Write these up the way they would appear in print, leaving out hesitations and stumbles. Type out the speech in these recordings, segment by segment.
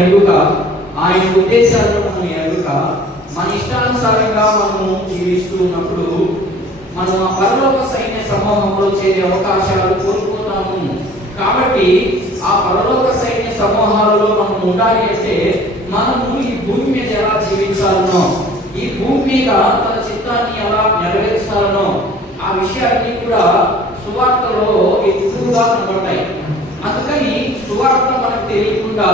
ఎరుక, ఆయన ఉద్దేశాలను మనం ఎరుక, మన ఇష్టానుసారంగా మనము జీవిస్తూ ఉన్నప్పుడు మనం ఆ పరలోక సైన్య సమూహంలో చేరే అవకాశాలు కోల్పోతాము. కాబట్టి ఆ పరలోక సైన్య సమూహాలలో మనం ఉండాలి అంటే మనము ఈ భూమి మీద ఎలా జీవించాలనో, ఈ భూమి మీద తన చిత్తాన్ని ఎలా నెరవేర్చాలనో ఆ విషయాన్ని కూడా సువార్తలో ఎక్కువగా కనబడతాయి. అందుకని సువార్త మనకు తెలియకుండా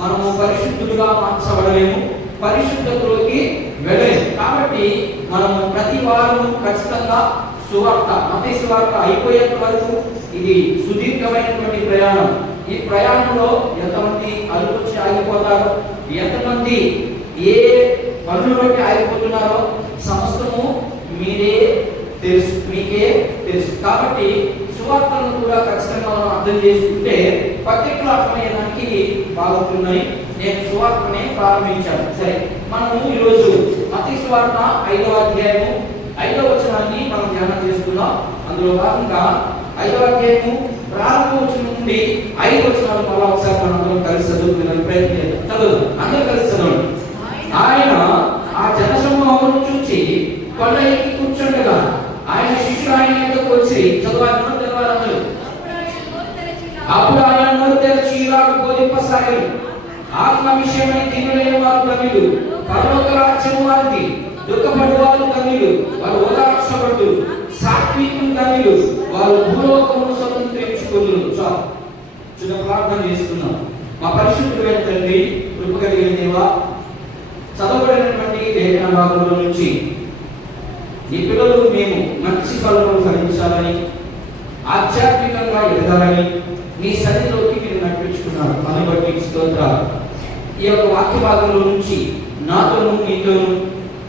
మనము పరిశుద్ధులుగా మార్చబడలేము, పరిశుద్ధతలోకి వెళ్ళలేము. కాబట్టి మనము ప్రతి వారము ఖచ్చితంగా సువార్త, మత్తయి సువార్త అయిపోయేంత వరకు ఇది సుదీర్ఘమైనటువంటి ప్రయాణం. ఈ ప్రయాణంలో ఎంతమంది అలుపుచ్చి ఆగిపోతారో, ఎంతమంది ఏ పనులు బట్టి ఆగిపోతున్నారో సమస్తము మీకే తెలుసు. కాబట్టి సువార్తలను కూడా ఖచ్చితంగా మనం అర్థం చేసుకుంటే పత్రికలు అర్థమయ్యడానికి బాగుంటున్నాయి. నేను సువార్తనే ప్రారంభించాను. సరే, మనము ఈరోజు మత్తయి సువార్త 5వ అధ్యాయము 5వ వచనాన్ని మనం ధ్యానం చేసుకుందాం. అందులో భాగంగా 5వ అధ్యాయము ప్రారంభ వచనం నుండి 5 వచనాలు మళ్ళా ఒకసారి మనం అందరం కలిసి చదువుకునే ప్రయత్నం చేద్దాం. చదువు, అందరూ కలిసి చదవండి. ఆయన ఆ జనసమూహమును చూచి కొండ ఎక్కి కూర్చుండగా ఆయన శిష్యులు ఆయన యొద్దకు వచ్చి, చదవాలి తెలవాలందరూ. అప్పుడు ఆయన నోరు తెరచి ఇలాగ బోధింపసాగారు, ఆత్మ విషయమై దీనులైన వారు ధన్యులు, పరలోక రాజ్యము వారిది. దుఃఖపడు వారు ధన్యులు, వారు ఓదార్చబడు. సాత్వికులు ధన్యులు, వారు భూలోకమును స్వతంత్రించుకొందురు. చాలు, చిన్న ప్రార్థన చేసుకున్నాం. మా పరిశుద్ధుడైన తండ్రి, కృప కలిగిన దేవా, చదవబడినటువంటి లేఖన భాగంలో నుంచి నీ పిల్లలు మేము మంచి ఫలములు ఫలించాలని, ఆధ్యాత్మికంగా ఎదగాలని నీ సన్నిధిలోకి మీరు నడిపించుకున్నారు. అని బట్టి స్తోత్రాలు. ఈ యొక్క వాక్య భాగంలో నుంచి నాతోనూ నీతోనూ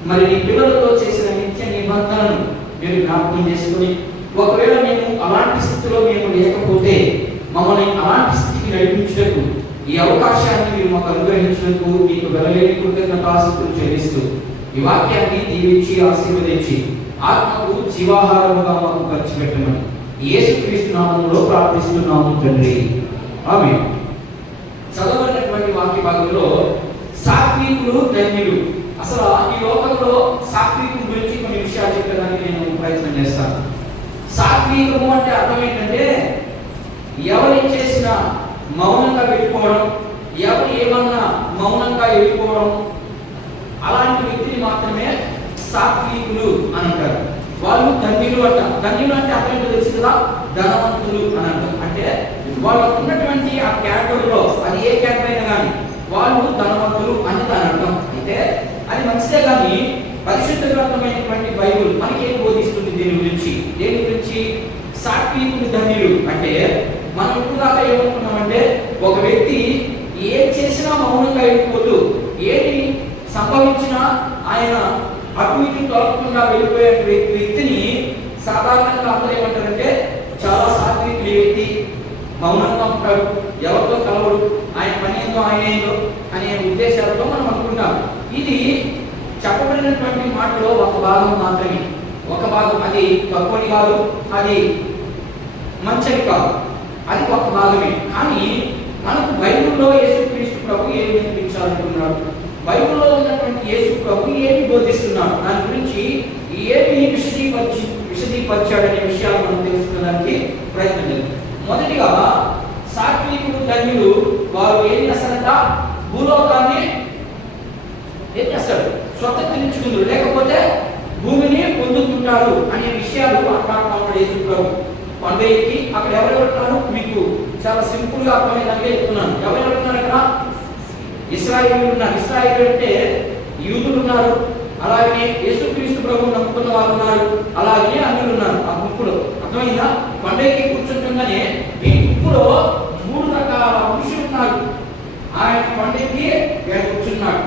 మరి నీ పిల్లలతో చేసిన నిత్య నిబంధనను మీరు జ్ఞాపకం చేసుకుని, ఒకవేళ మేము అలాంటి స్థితిలో మేము లేకపోతే మమ్మల్ని అలాంటి స్థితికి నడిపించుటకు ఈ అవకాశాన్ని మీరు మాకు అనుగ్రహించినందుకు మీకు వెలలేని కృతజ్ఞతాస్తుతులు చెల్లిస్తూ ఈ వాక్యాన్ని దీవించి ఆశీర్వదించి ఆత్మకు జీవాహారముగా మాకు ఖర్చు పెట్టమని యేసుక్రీస్తు నామములో ప్రార్థిస్తున్నాము తండ్రి, ఆమేన్. చదవబడినటువంటి వాక్య భాగంలో సాత్వికులు ధన్యులు. అసలు ఈ లోకంలో సాత్వికుల గురించి కొన్ని విషయాలు చెప్పడానికి నేను ప్రయత్నం చేస్తాను. సాత్వికము అంటే అర్థం ఏంటంటే ఎవరు చేసినా మౌనంగా వెళ్ళిపోవడం, ఎవరు ఏమన్నా మౌనంగా వెళ్ళిపోవడం, అలాంటి వ్యక్తిని మాత్రమే సాత్వికులు అని అంటారు. వాళ్ళు ధన్యులు అంట. ధన్యులు అంటే అర్థం ఏంటో తెలుసు కదా, ధనవంతులు అని అంటారు. అంటే వాళ్ళకు ఉన్నటువంటి ఆ కేటగిరీలో అది ఏ కేటగిరీ అయినా కానీ వాళ్ళు ధనవంతులు అని దాని అర్థం. అయితే అది మంచిదే, కానీ పరిశుద్ధ గ్రంథమైనటువంటి బైబిల్ మనకి ఏం బోధిస్తుంది దీని గురించి? దేని గురించి? సాత్వికులు ధన్యులు అంటే మనం ఇప్పుడు దాకా ఏమనుకున్నామంటే ఒక వ్యక్తి ఏం చేసినా మౌనంగా వెళ్ళిపోతూ, ఏది సంభవించినా ఆయన అటు ఇటు తొలగకుండా వెళ్ళిపోయే వ్యక్తిని సాధారణంగా అందరూ ఏమంటారంటే చాలా సాత్వికులు ఈ వ్యక్తి, మౌనంగా ఉంటాడు, ఎవరితో కలవడు, ఆయన పని ఏందో ఆయన ఏందో అనే ఉద్దేశాలతో మనం అనుకుంటాం. ఇది చెప్పబడినటువంటి మాటలో ఒక భాగం మాత్రమే. ఒక భాగం, అది తక్కువని కాదు, అది మంచిది కాదు, అది ఒక భాగమే. కానీ మనకు బైబిల్లో యేసుక్రీస్తు ప్రభు ఏమి నేర్పించాలనుకున్నాడు, బైబిల్లో ఉన్నటువంటి యేసు ప్రభు ఏమి బోధిస్తున్నాడు, దాని గురించి ఏమి విశదీపరిచాడనే విషయాలు మనం తెలుసుకోవడానికి ప్రయత్నం చేద్దాం. మొదటిగా సాత్వికులు ధన్యులు, వారు ఏం చేస్తారంట? భూలోకాన్ని ఏం చేస్తాడు? స్వతంత్రించుకుందరు, లేకపోతే భూమిని పొందుతుంటారు అనే విషయాలు మాట్లాడుతున్నాడు యేసు ప్రభు. కొండకి అక్కడ ఎవరెవరున్నారు మీకు చాలా సింపుల్ గా అర్థమయ్యేదానికి చెప్తున్నాను. ఎవరెవరున్నారు అక్కడ? ఇశ్రాయేలీయులు ఉన్నారు. ఇశ్రాయేలీయులు అంటే యూదులు ఉన్నారు, అలాగే యేసుక్రీస్తు ప్రభువును నమ్ముకున్న వారు ఉన్నారు, అలాగే అన్యులు ఉన్నారు. ఆ గుంపులో అర్థమైందా? కొండకి కూర్చుంటుందనే ఈ గుంపులో 3 రకాల మనుషులు ఉన్నారు. ఆయన కొండకి కూర్చున్నాడు.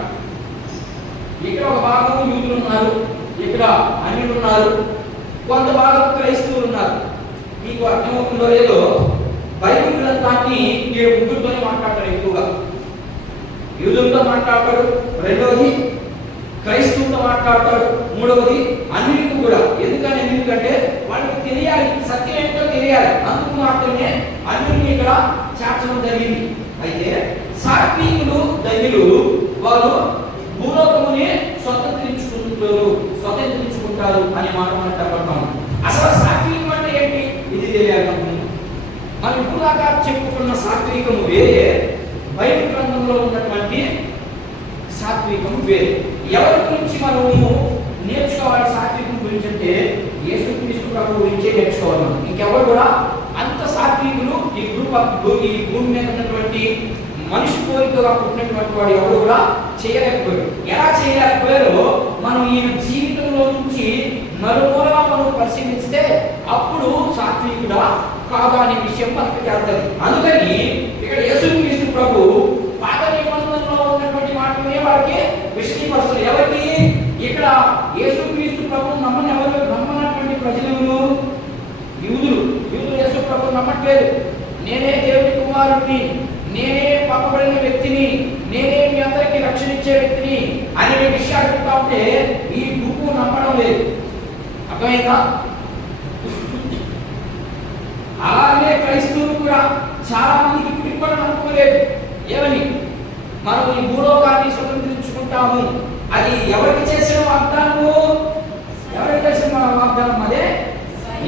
ఇక్కడ ఒక భాగం యూదులు ఉన్నారు, ఇక్కడ అన్యులు ఉన్నారు, కొంత భాగం క్రైస్తవులు ఉన్నారు. మీకు అర్థమవుతుందో లేదో, బైబిల్ గ్రంథాన్ని మీరు ముగ్గురితోనే మాట్లాడతారు. ఎక్కువగా యూదులతో మాట్లాడతాడు, రెండవది క్రైస్తవులతో మాట్లాడతాడు, మూడవది అన్యులకు కూడా. ఎందుకంటే వాళ్ళకి తెలియాలి, సత్యం ఏంటో తెలియాలి. అందుకు మాత్రమే అన్యుల్ని ఇక్కడ చేర్చడం జరిగింది. అయితే సాత్వికులు ధన్యులు, వారు భూలోకముని స్వతంత్రించుకుంటారు అనే మాట మనం చెప్పడం. అసలు సాత్వికం అంటే ఏంటి ఇది తెలియాలి. మనం ఇప్పుడు దాకా చెప్పుకున్న సాత్వికము వేరే, బైబిల్ గ్రంథంలో ఉన్నటువంటి సాత్వికము వేరే. ఎవరి గురించి మనము నేర్చుకోవాలి సాత్వికం గురించి అంటే యేసుక్రీస్తు ప్రభు గురించే నేర్చుకోవాలి మనం. ఇంకెవరు కూడా అంత సాత్వికులు ఈ భూమి మీద ఉన్నటువంటి మనిషి కోరికగా పుట్టినటువంటి వాడు ఎవరు కూడా చేయలేకపోయారు. ఎలా చేయలేకపోయారో మనం ఈయన జీవితంలో నుంచి నలుమూలగా మనం పరిశీలిస్తే అప్పుడు సాత్వికుడా కాదా అనే విషయం మనకు తెలుస్తుంది. అందుకని ఇక్కడ యేసుక్రీస్తు ప్రభు పాత నిబంధనలో ఉన్నటువంటి మాటనే వారికి విశదీకరిస్తారు. ఎవరికి ఇక్కడ యేసుక్రీస్తు ప్రభు నమ్మనటువంటి ప్రజలు యూదులు యేసు ప్రభు నమ్మట్లేదు. నేనే దేవుని కుమారుడిని, నేనే పంపబడిన వ్యక్తిని, నేనే మీ అందరికీ రక్షణ ఇచ్చే వ్యక్తిని అనే విషయాలు చెప్తా ఉంటే ఈ గుంపు నమ్మడం లేదు. అర్థమైందా? అలాగే క్రైస్తవులు కూడా చాలా మందికి ఇప్పటికి కూడా నమ్మలేదు. ఏమని? మనం ఈ భూలోకాన్ని స్వతంత్రించుకుంటాము. అది ఎవరికి చేసిన వాగ్దానము? ఎవరికి చేసిన వాగ్దానం? అదే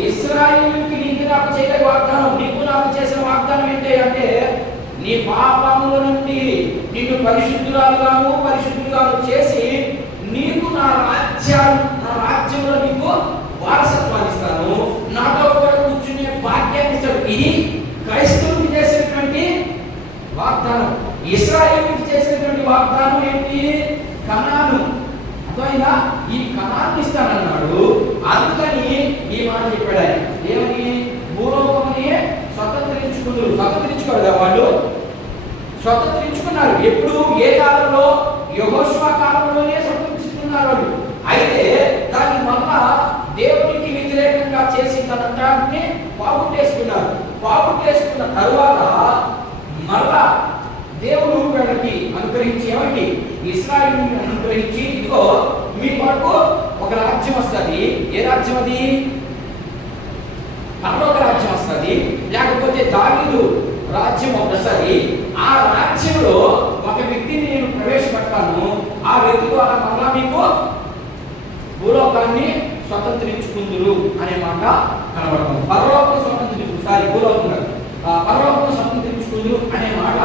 ఇశ్రాయేలుకి నీకు నాకు చేయలేని వాగ్దానం. నీకు నాకు చేసిన వాగ్దానం ఏంటి అంటే నీ పాపముల నుండి నిన్ను పరిశుద్ధులుగాను చేసి నీకు నా రాజ్యంలో నీకు వారసత్వాన్ని ఇస్తాను, నాతో కూడా కూర్చునే భాగ్యాన్ని ఇస్తాడు. ఇది క్రైస్తవునికి చేసినటువంటి వాగ్దానం. ఇశ్రాయేలుకి చేసినటువంటి వాగ్దానం ఏంటి? కనాను. అర్థమైందా? ఈ కనాన్ని ఇస్తానన్నాడు. అందుకని ఈ మాట చెప్పాడు ఆయన. ఏమని? భూలోకముని స్వతంత్రించుకోలేదా వాళ్ళు? స్వతంత్రించుకున్నారు. ఎప్పుడు? ఏ కాలంలో? యెహోషువ కాలంలోనే స్వతంత్రించుకున్నారు వాళ్ళు. అయితే దాని వల్ల దేవునికి వ్యతిరేకంగా చేసి తనంటాన్ని బాగుట్టేసుకున్నారు. బాగుట్టేసుకున్న తరువాత మరలా దేవుడు వీళ్ళకి అనుగ్రహించి ఏమిటి? ఇశ్రాయేలుని అనుగ్రహించి ఇదిగో మీ వరకు ఒక రాజ్యం వస్తుంది. ఏ రాజ్యం అది? పరలోక రాజ్యం వస్తుంది. లేకపోతే దావీదు రాజ్యం వస్తుంది. ఆ రాజ్యంలో ఒక వ్యక్తిని నేను ప్రవేశపెడతాను. ఆ వ్యక్తి ద్వారా మరలా మీకు భూలోకాన్ని స్వతంత్రించుకుందురు అనే మాట కనబడుతుంది. పరలోకం పరలోకం స్వతంత్రించుకుందురు అనే మాట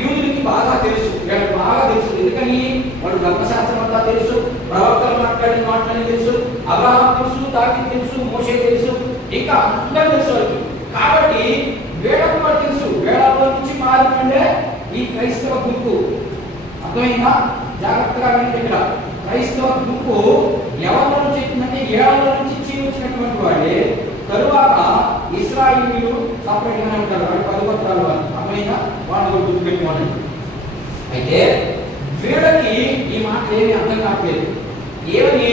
యూదులకి బాగా తెలుసు, వీళ్ళకి బాగా తెలుసు. ఎందుకని? వాడు ధర్మశాస్త్రం అంతా తెలుసు, ప్రవక్తలు మాట్లాడిన మాటలని తెలుసు, అబ్రహాము తెలుసు, దావీదు తెలుసు, మోషే తెలుసు, ఇంకా అందరూ తెలుసు వాళ్ళకి. కాబట్టి వేళకు కూడా తెలుసు. వేళలో నుంచి మారిపోయిందే ఈ క్రైస్తవ గుంపు. అర్థమైందా? జాగ్రత్తగా వినండి. ఇక్కడ క్రైస్తవ గుంపు ఎవరిలో నుంచి వచ్చిందంటే ఏళ్ళలో నుంచి వచ్చినటువంటి వాడే. తరువాత ఇశ్రాయేలీయులు సపరేట్గానే ఉంటారు. వాడి 10 గోత్రాలు వాళ్ళు. అర్థమైందా? వాళ్ళు గుర్తుపెట్టుకోండి. అయితే వీళ్ళకి ఈ మాట ఏమీ అర్థం కావట్లేదు. ఏమని?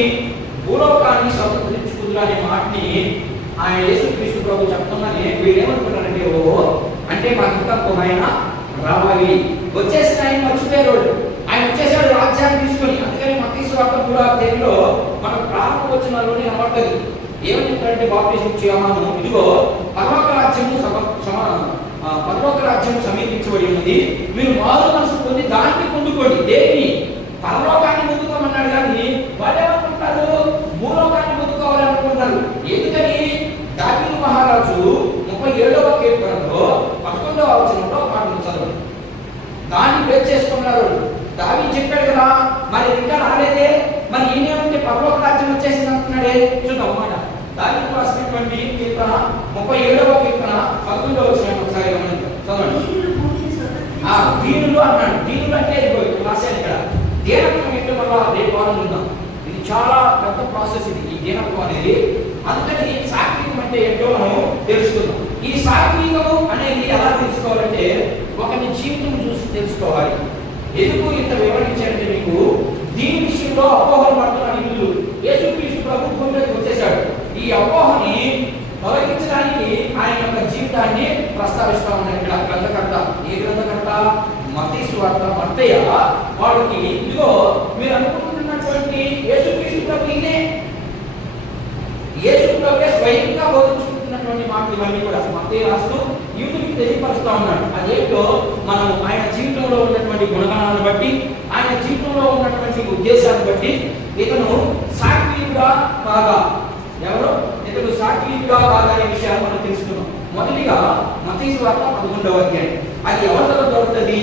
భూలోకాన్ని స్వతంత్రించుకుందురు అనే మాటని ఆయన యేసుక్రీస్తు ప్రభు చెప్తున్నానే వీళ్ళు ఏమనుకున్నారంటే అంటే మాకు ఇంకా ఆయన రావాలి, వచ్చేసిన ఆయన మర్చిపోయారు. ఆయన వచ్చేసాడు రాజ్యాన్ని తీసుకొని. అందుకని మత్తయి సువార్త 3:10లో మన ప్రారంభ వచనాల్లోనే కనబడుతుంది. ఏమని చెప్తారంటే బాప్టిజం ఇచ్చే యోహాను ఇదిగో పరలోక రాజ్యము సమీపించబడి ఉన్నది, మీరు మారు మనసు పొంది దాన్ని పొందుకోండి. దేన్ని? పరలోకాన్ని పొందుకోమన్నాడు. కానీ వాళ్ళు ఏమనుకుంటారు? భూలోకాన్ని పొందుకోవాలనుకుంటారు. ఎందుకని? దావీదు మహారాజు 37వ కీర్తనలో 11వ వచనంలో మాటలు చదవండి. దాన్ని బేస్ చేసుకున్నారు. దావీదు చెప్పాడు కదా, మరి ఇంకా రాలేదే, మరి ఈయనేమంటే పరలోక రాజ్యం వచ్చేసింది అంటున్నాడే. చూద్దాం మాట. దావీదు రాసినటువంటి కీర్తన 37వ కీర్తన 11వ వచనం ఒకసారి చదవండి. దీనులు అన్నాడు. దీనులు అంటే రాశాను ఇక్కడ. దీనత్వం ఏంటో మనం రేపు ఆలోచిద్దాం. ఇది చాలా పెద్ద ప్రాసెస్ ఇది, ఈ దీనత్వం అనేది. అందుకని సాత్వికం అంటే ఏంటో మనం తెలుసుకుందాం. ఈ సాత్వికము అనేది ఎలా తెలుసుకోవాలంటే ఒకరి జీవితం చూసి తెలుసుకోవాలి. ఎందుకు ఇంత వివరించారంటే మీకు దీని విషయంలో అపోహలు పడుతున్న యూదులు యేసుక్రీస్తు ప్రభు భూమి మీదకి వచ్చేసాడు. ఈ అపోహని తొలగించడానికి ఆయన యొక్క జీవితాన్ని ప్రస్తావిస్తా ఉన్నారు ఇక్కడ గ్రంథకర్త. ఏ గ్రంథకర్త? మత్తయి సువార్త. మత్తయ్య వాడికి ఇదిగో మీరు అనుకుంటున్నటువంటి యేసుక్రీస్తు ప్రభు ఇదే. యేసు ప్రభు స్వయంగా బోధించుకుంటున్నటువంటి మాటలు ఇవన్నీ కూడా మత్తయి రాస్తూ యూదులకి తెలియపరుస్తా ఉన్నాడు. అదేంటో మనం ఆయన జీవితంలో జీవితంలో ఉన్నటువంటి గుణగణాలను బట్టి, ఆయన జీవితంలో ఉన్నటువంటి ఉద్దేశాన్ని బట్టి ఇతను సాత్వికుడా కాగా, ఎవరు ఇతను సాత్వికుడా కాగా అనే విషయాన్ని మనం తెలుసుకున్నాం. మొదటిగా మత్తయి సువార్త 11వ అధ్యాయం. అది ఎవరి దగ్గర దొరుకుతుంది,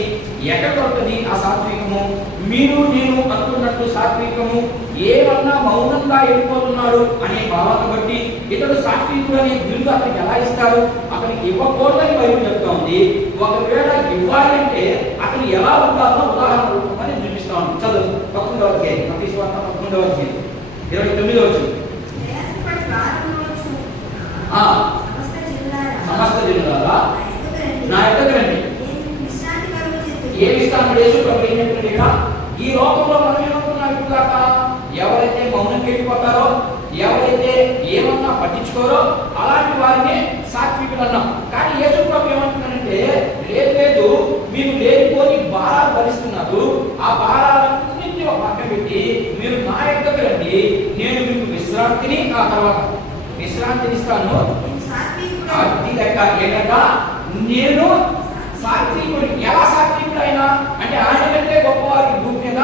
ఎక్కడ దొరుకుతుంది ఆ సాత్వికము? మీరు నేను అనుకున్నట్టు సాత్వికము ఏమన్నా మౌనంగా వెళ్ళిపోతున్నాడు అనే భావాన్ని బట్టి ఇతడు సాత్వికుడు అనే బిరుదు అతనికి ఎలా ఇస్తారు? అతనికి ఇవ్వకూడదని బైబిల్ చెప్తా ఉంది. ఒకవేళ ఇవ్వాలి అంటే అతను ఎలా ఉండాలో ఉదాహరణ రూపంగా చూపిస్తా ఉంది. చదువు 11వ అధ్యాయం, మత్తయి సువార్త 11వ అధ్యాయం 29వ వచనం. సమస్త జనులారా నా యొద్దకు రండి. ఏమి ఇస్తాను యేసు ప్రభు ఏం చెప్తున్నాడు ఇక్కడ? ఈ లోకంలో మనం ఏమనుకున్నాం ఇప్పుడు దాకా? ఎవరైతే మౌనం వెళ్ళిపోతారో, ఎవరైతే ఏమన్నా పట్టించుకోరో అలాంటి వారిని సాత్వికులు అన్నాం. కానీ యేసు ప్రభు ఏమంటున్నాడంటే, లేదు లేదు, మీరు లేనిపోని భారాలు భరిస్తున్నారు, ఆ భారాలన్నింటినీ ఒక పక్కన పెట్టి మీరు నా యొద్దకు రండి, నేను మీకు విశ్రాంతిని, ఆ తర్వాత విశ్రాంతిని ఇస్తాను. అది లెక్క ఏంటంటే నేను సాత్వికుడు. ఎలా సాత్వికుడు అయినా అంటే ఆయన కంటే గొప్పవారి భూమి మీద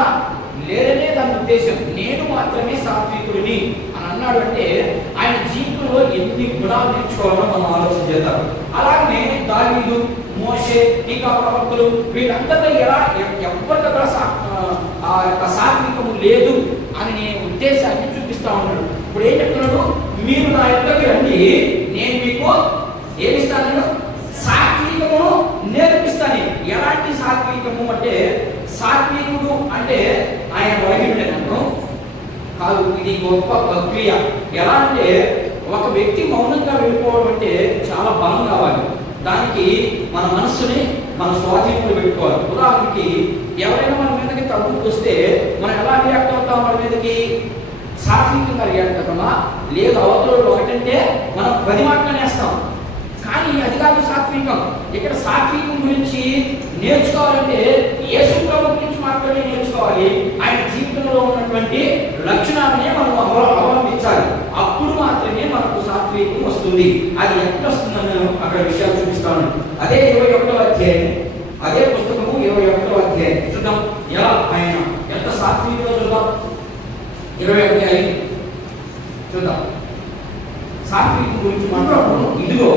లేదనే దాని ఉద్దేశం. నేను మాత్రమే సాత్వికుడిని అని అన్నాడు. అంటే ఆయన జీవితంలో ఎన్ని గుణాలు నేర్చుకోవాలో మనం ఆలోచన చేద్దాం. అలాగే దావీదు, మోషే, ఇంకా ప్రవక్తలు వీళ్ళందరిలో ఎలా ఎవరి దగ్గర ఆ యొక్క సాత్వికము లేదు అని ఉద్దేశాన్ని చూపిస్తా ఉన్నాడు. ఇప్పుడు ఏం చెప్తున్నాడు? మీరు నా యొద్దకు రండి, నేను మీకు ఏమిస్తాను? సాత్వికము నేర్పిస్తాను. ఎలాంటి సాత్వికము అంటే, సాత్వికుడు అంటే ఆయన బలహీనుడేనను కాదు, ఇది గొప్ప ప్రక్రియ. ఎలా అంటే ఒక వ్యక్తి మౌనంగా వెళ్ళిపోవడం అంటే చాలా బలం కావాలి. దానికి మన మనస్సుని మన స్వాధీనంలో పెట్టుకోవాలి. ఉదాహరణకి ఎవరైనా మన మీదకి తగ్గుకు వస్తే మనం ఎలా రియాక్ట్ అవుతాం? మన మీదకి సాత్వికంగా రియాక్ట్ అవుతామా? లేదు, అవతలలో ఒకటంటే మనం 10 మాటలు వేస్తాం. కానీ అది కాదు సాత్వికం. ఇక్కడ సాత్వికం గురించి నేర్చుకోవాలంటే యేసు ప్రభు గురించి మాత్రమే నేర్చుకోవాలి. ఆయన జీవితంలో ఉన్నటువంటి లక్షణాలనే మనం అవలంబించాలి. అప్పుడు మాత్రమే మనకు సాత్వికం వస్తుంది. అది ఎక్కడ వస్తుందని నేను అక్కడ విషయాలు చూపిస్తాను. అదే 21వ అధ్యాయం, అదే పుస్తకము 21వ అధ్యాయం చూద్దాం. ఎలా ఆయన ఎంత సాత్వికంగా చూద్దాం. 21 చూద్దాం. సాత్వికం గురించి మాట్లాడుతున్నాం. ఇదిగో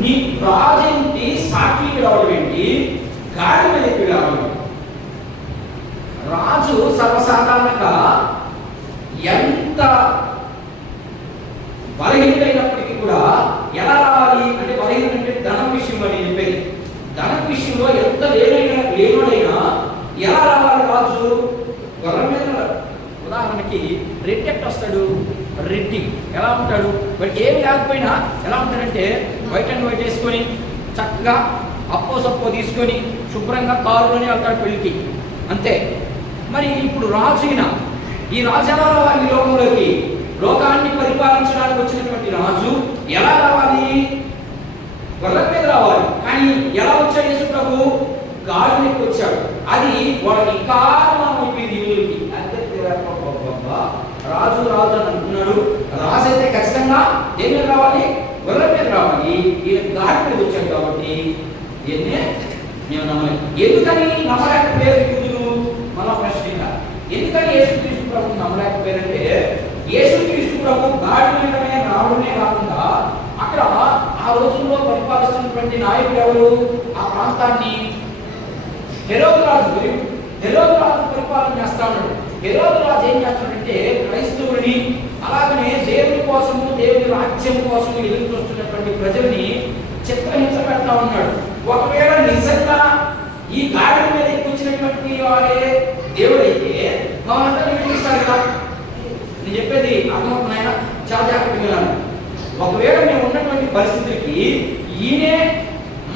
నీ రాజేంటి సాత్వికుడు రావడం ఏంటి, గాడి మీద ఎక్కి రావడం. రాజు సర్వసాధారణంగా ఎంత బలహీనుడైనప్పటికీ కూడా ఎలా రావాలి అంటే, బలహీనుడు అంటే ధనం విషయం అని చెప్పేది. ధనం విషయంలో ఎంత లేనుడైనా ఎలా రావాలి రాజు? గుర్రం మీద. ఉదాహరణకి రెడ్డి ఎట్లా వస్తాడు? రెడ్డి ఎలా ఉంటాడు? వాడికి ఏమి లేకపోయినా ఎలా ఉంటాడంటే వైట్ అండ్ వైట్ వేసుకొని చక్కగా అప్పో సప్పో తీసుకొని శుభ్రంగా కారులోనే వెళ్తాడు పెళ్ళికి, అంతే. మరి ఇప్పుడు రాజు ఈ రాజు ఎలా రావాలి ఈ లోకంలోకి? లోకాన్ని పరిపాలించడానికి వచ్చినటువంటి రాజు ఎలా రావాలి? గుర్రం మీద రావాలి. కానీ ఎలా వచ్చాడు యేసు ప్రభు? గాడి మీద వచ్చాడు. అది వాళ్ళకి ఇంకా అయిపోయింది యూదులకి. రాజు రాజు అని అంటున్నాడు. రాజు అయితే ఖచ్చితంగా దేని మీద రావాలి? గుర్రం మీద రావాలి. ఈయన గాడి మీద వచ్చాడు కాబట్టి దీన్నే మేము నమ్మలేదు. ఎందుకని నమ్మలేకపోయారు యూదులు? మన ప్రశ్న, ఎందుకని యేసుక్రీస్తు ప్రభు నమ్మలేకపోయారంటే, యేసుక్రీస్తు ప్రభు గాడి మీదనే రావడమే కాకుండా అక్కడ ఆ రోజుల్లో పరిపాలిస్తున్నటువంటి నాయకుడు ఎవరు? ఆ ప్రాంతాన్ని హెరోదు రాజు పరిపాలన చేస్తా ఉన్నాడు. హెరోదు రాజు ఏం చేస్తాడంటే క్రైస్తవుని, అలాగనే దేవుని కోసము, దేవుని రాజ్యం కోసం ఎదురు చూస్తున్నటువంటి ప్రజల్ని చిత్రహింస పెడతా ఉన్నాడు. ఒకవేళ నిజంగా ఈ గాడి మీద ఎక్కువచ్చినటువంటి వాడే దేవుడైతే మనంతా నిర్మిస్తాడు కదా. నేను చెప్పేది అర్థమవుతున్నాయా? చాలా జాగ్రత్తగా. ఒకవేళ మేము ఉన్నటువంటి పరిస్థితులకి ఈయనే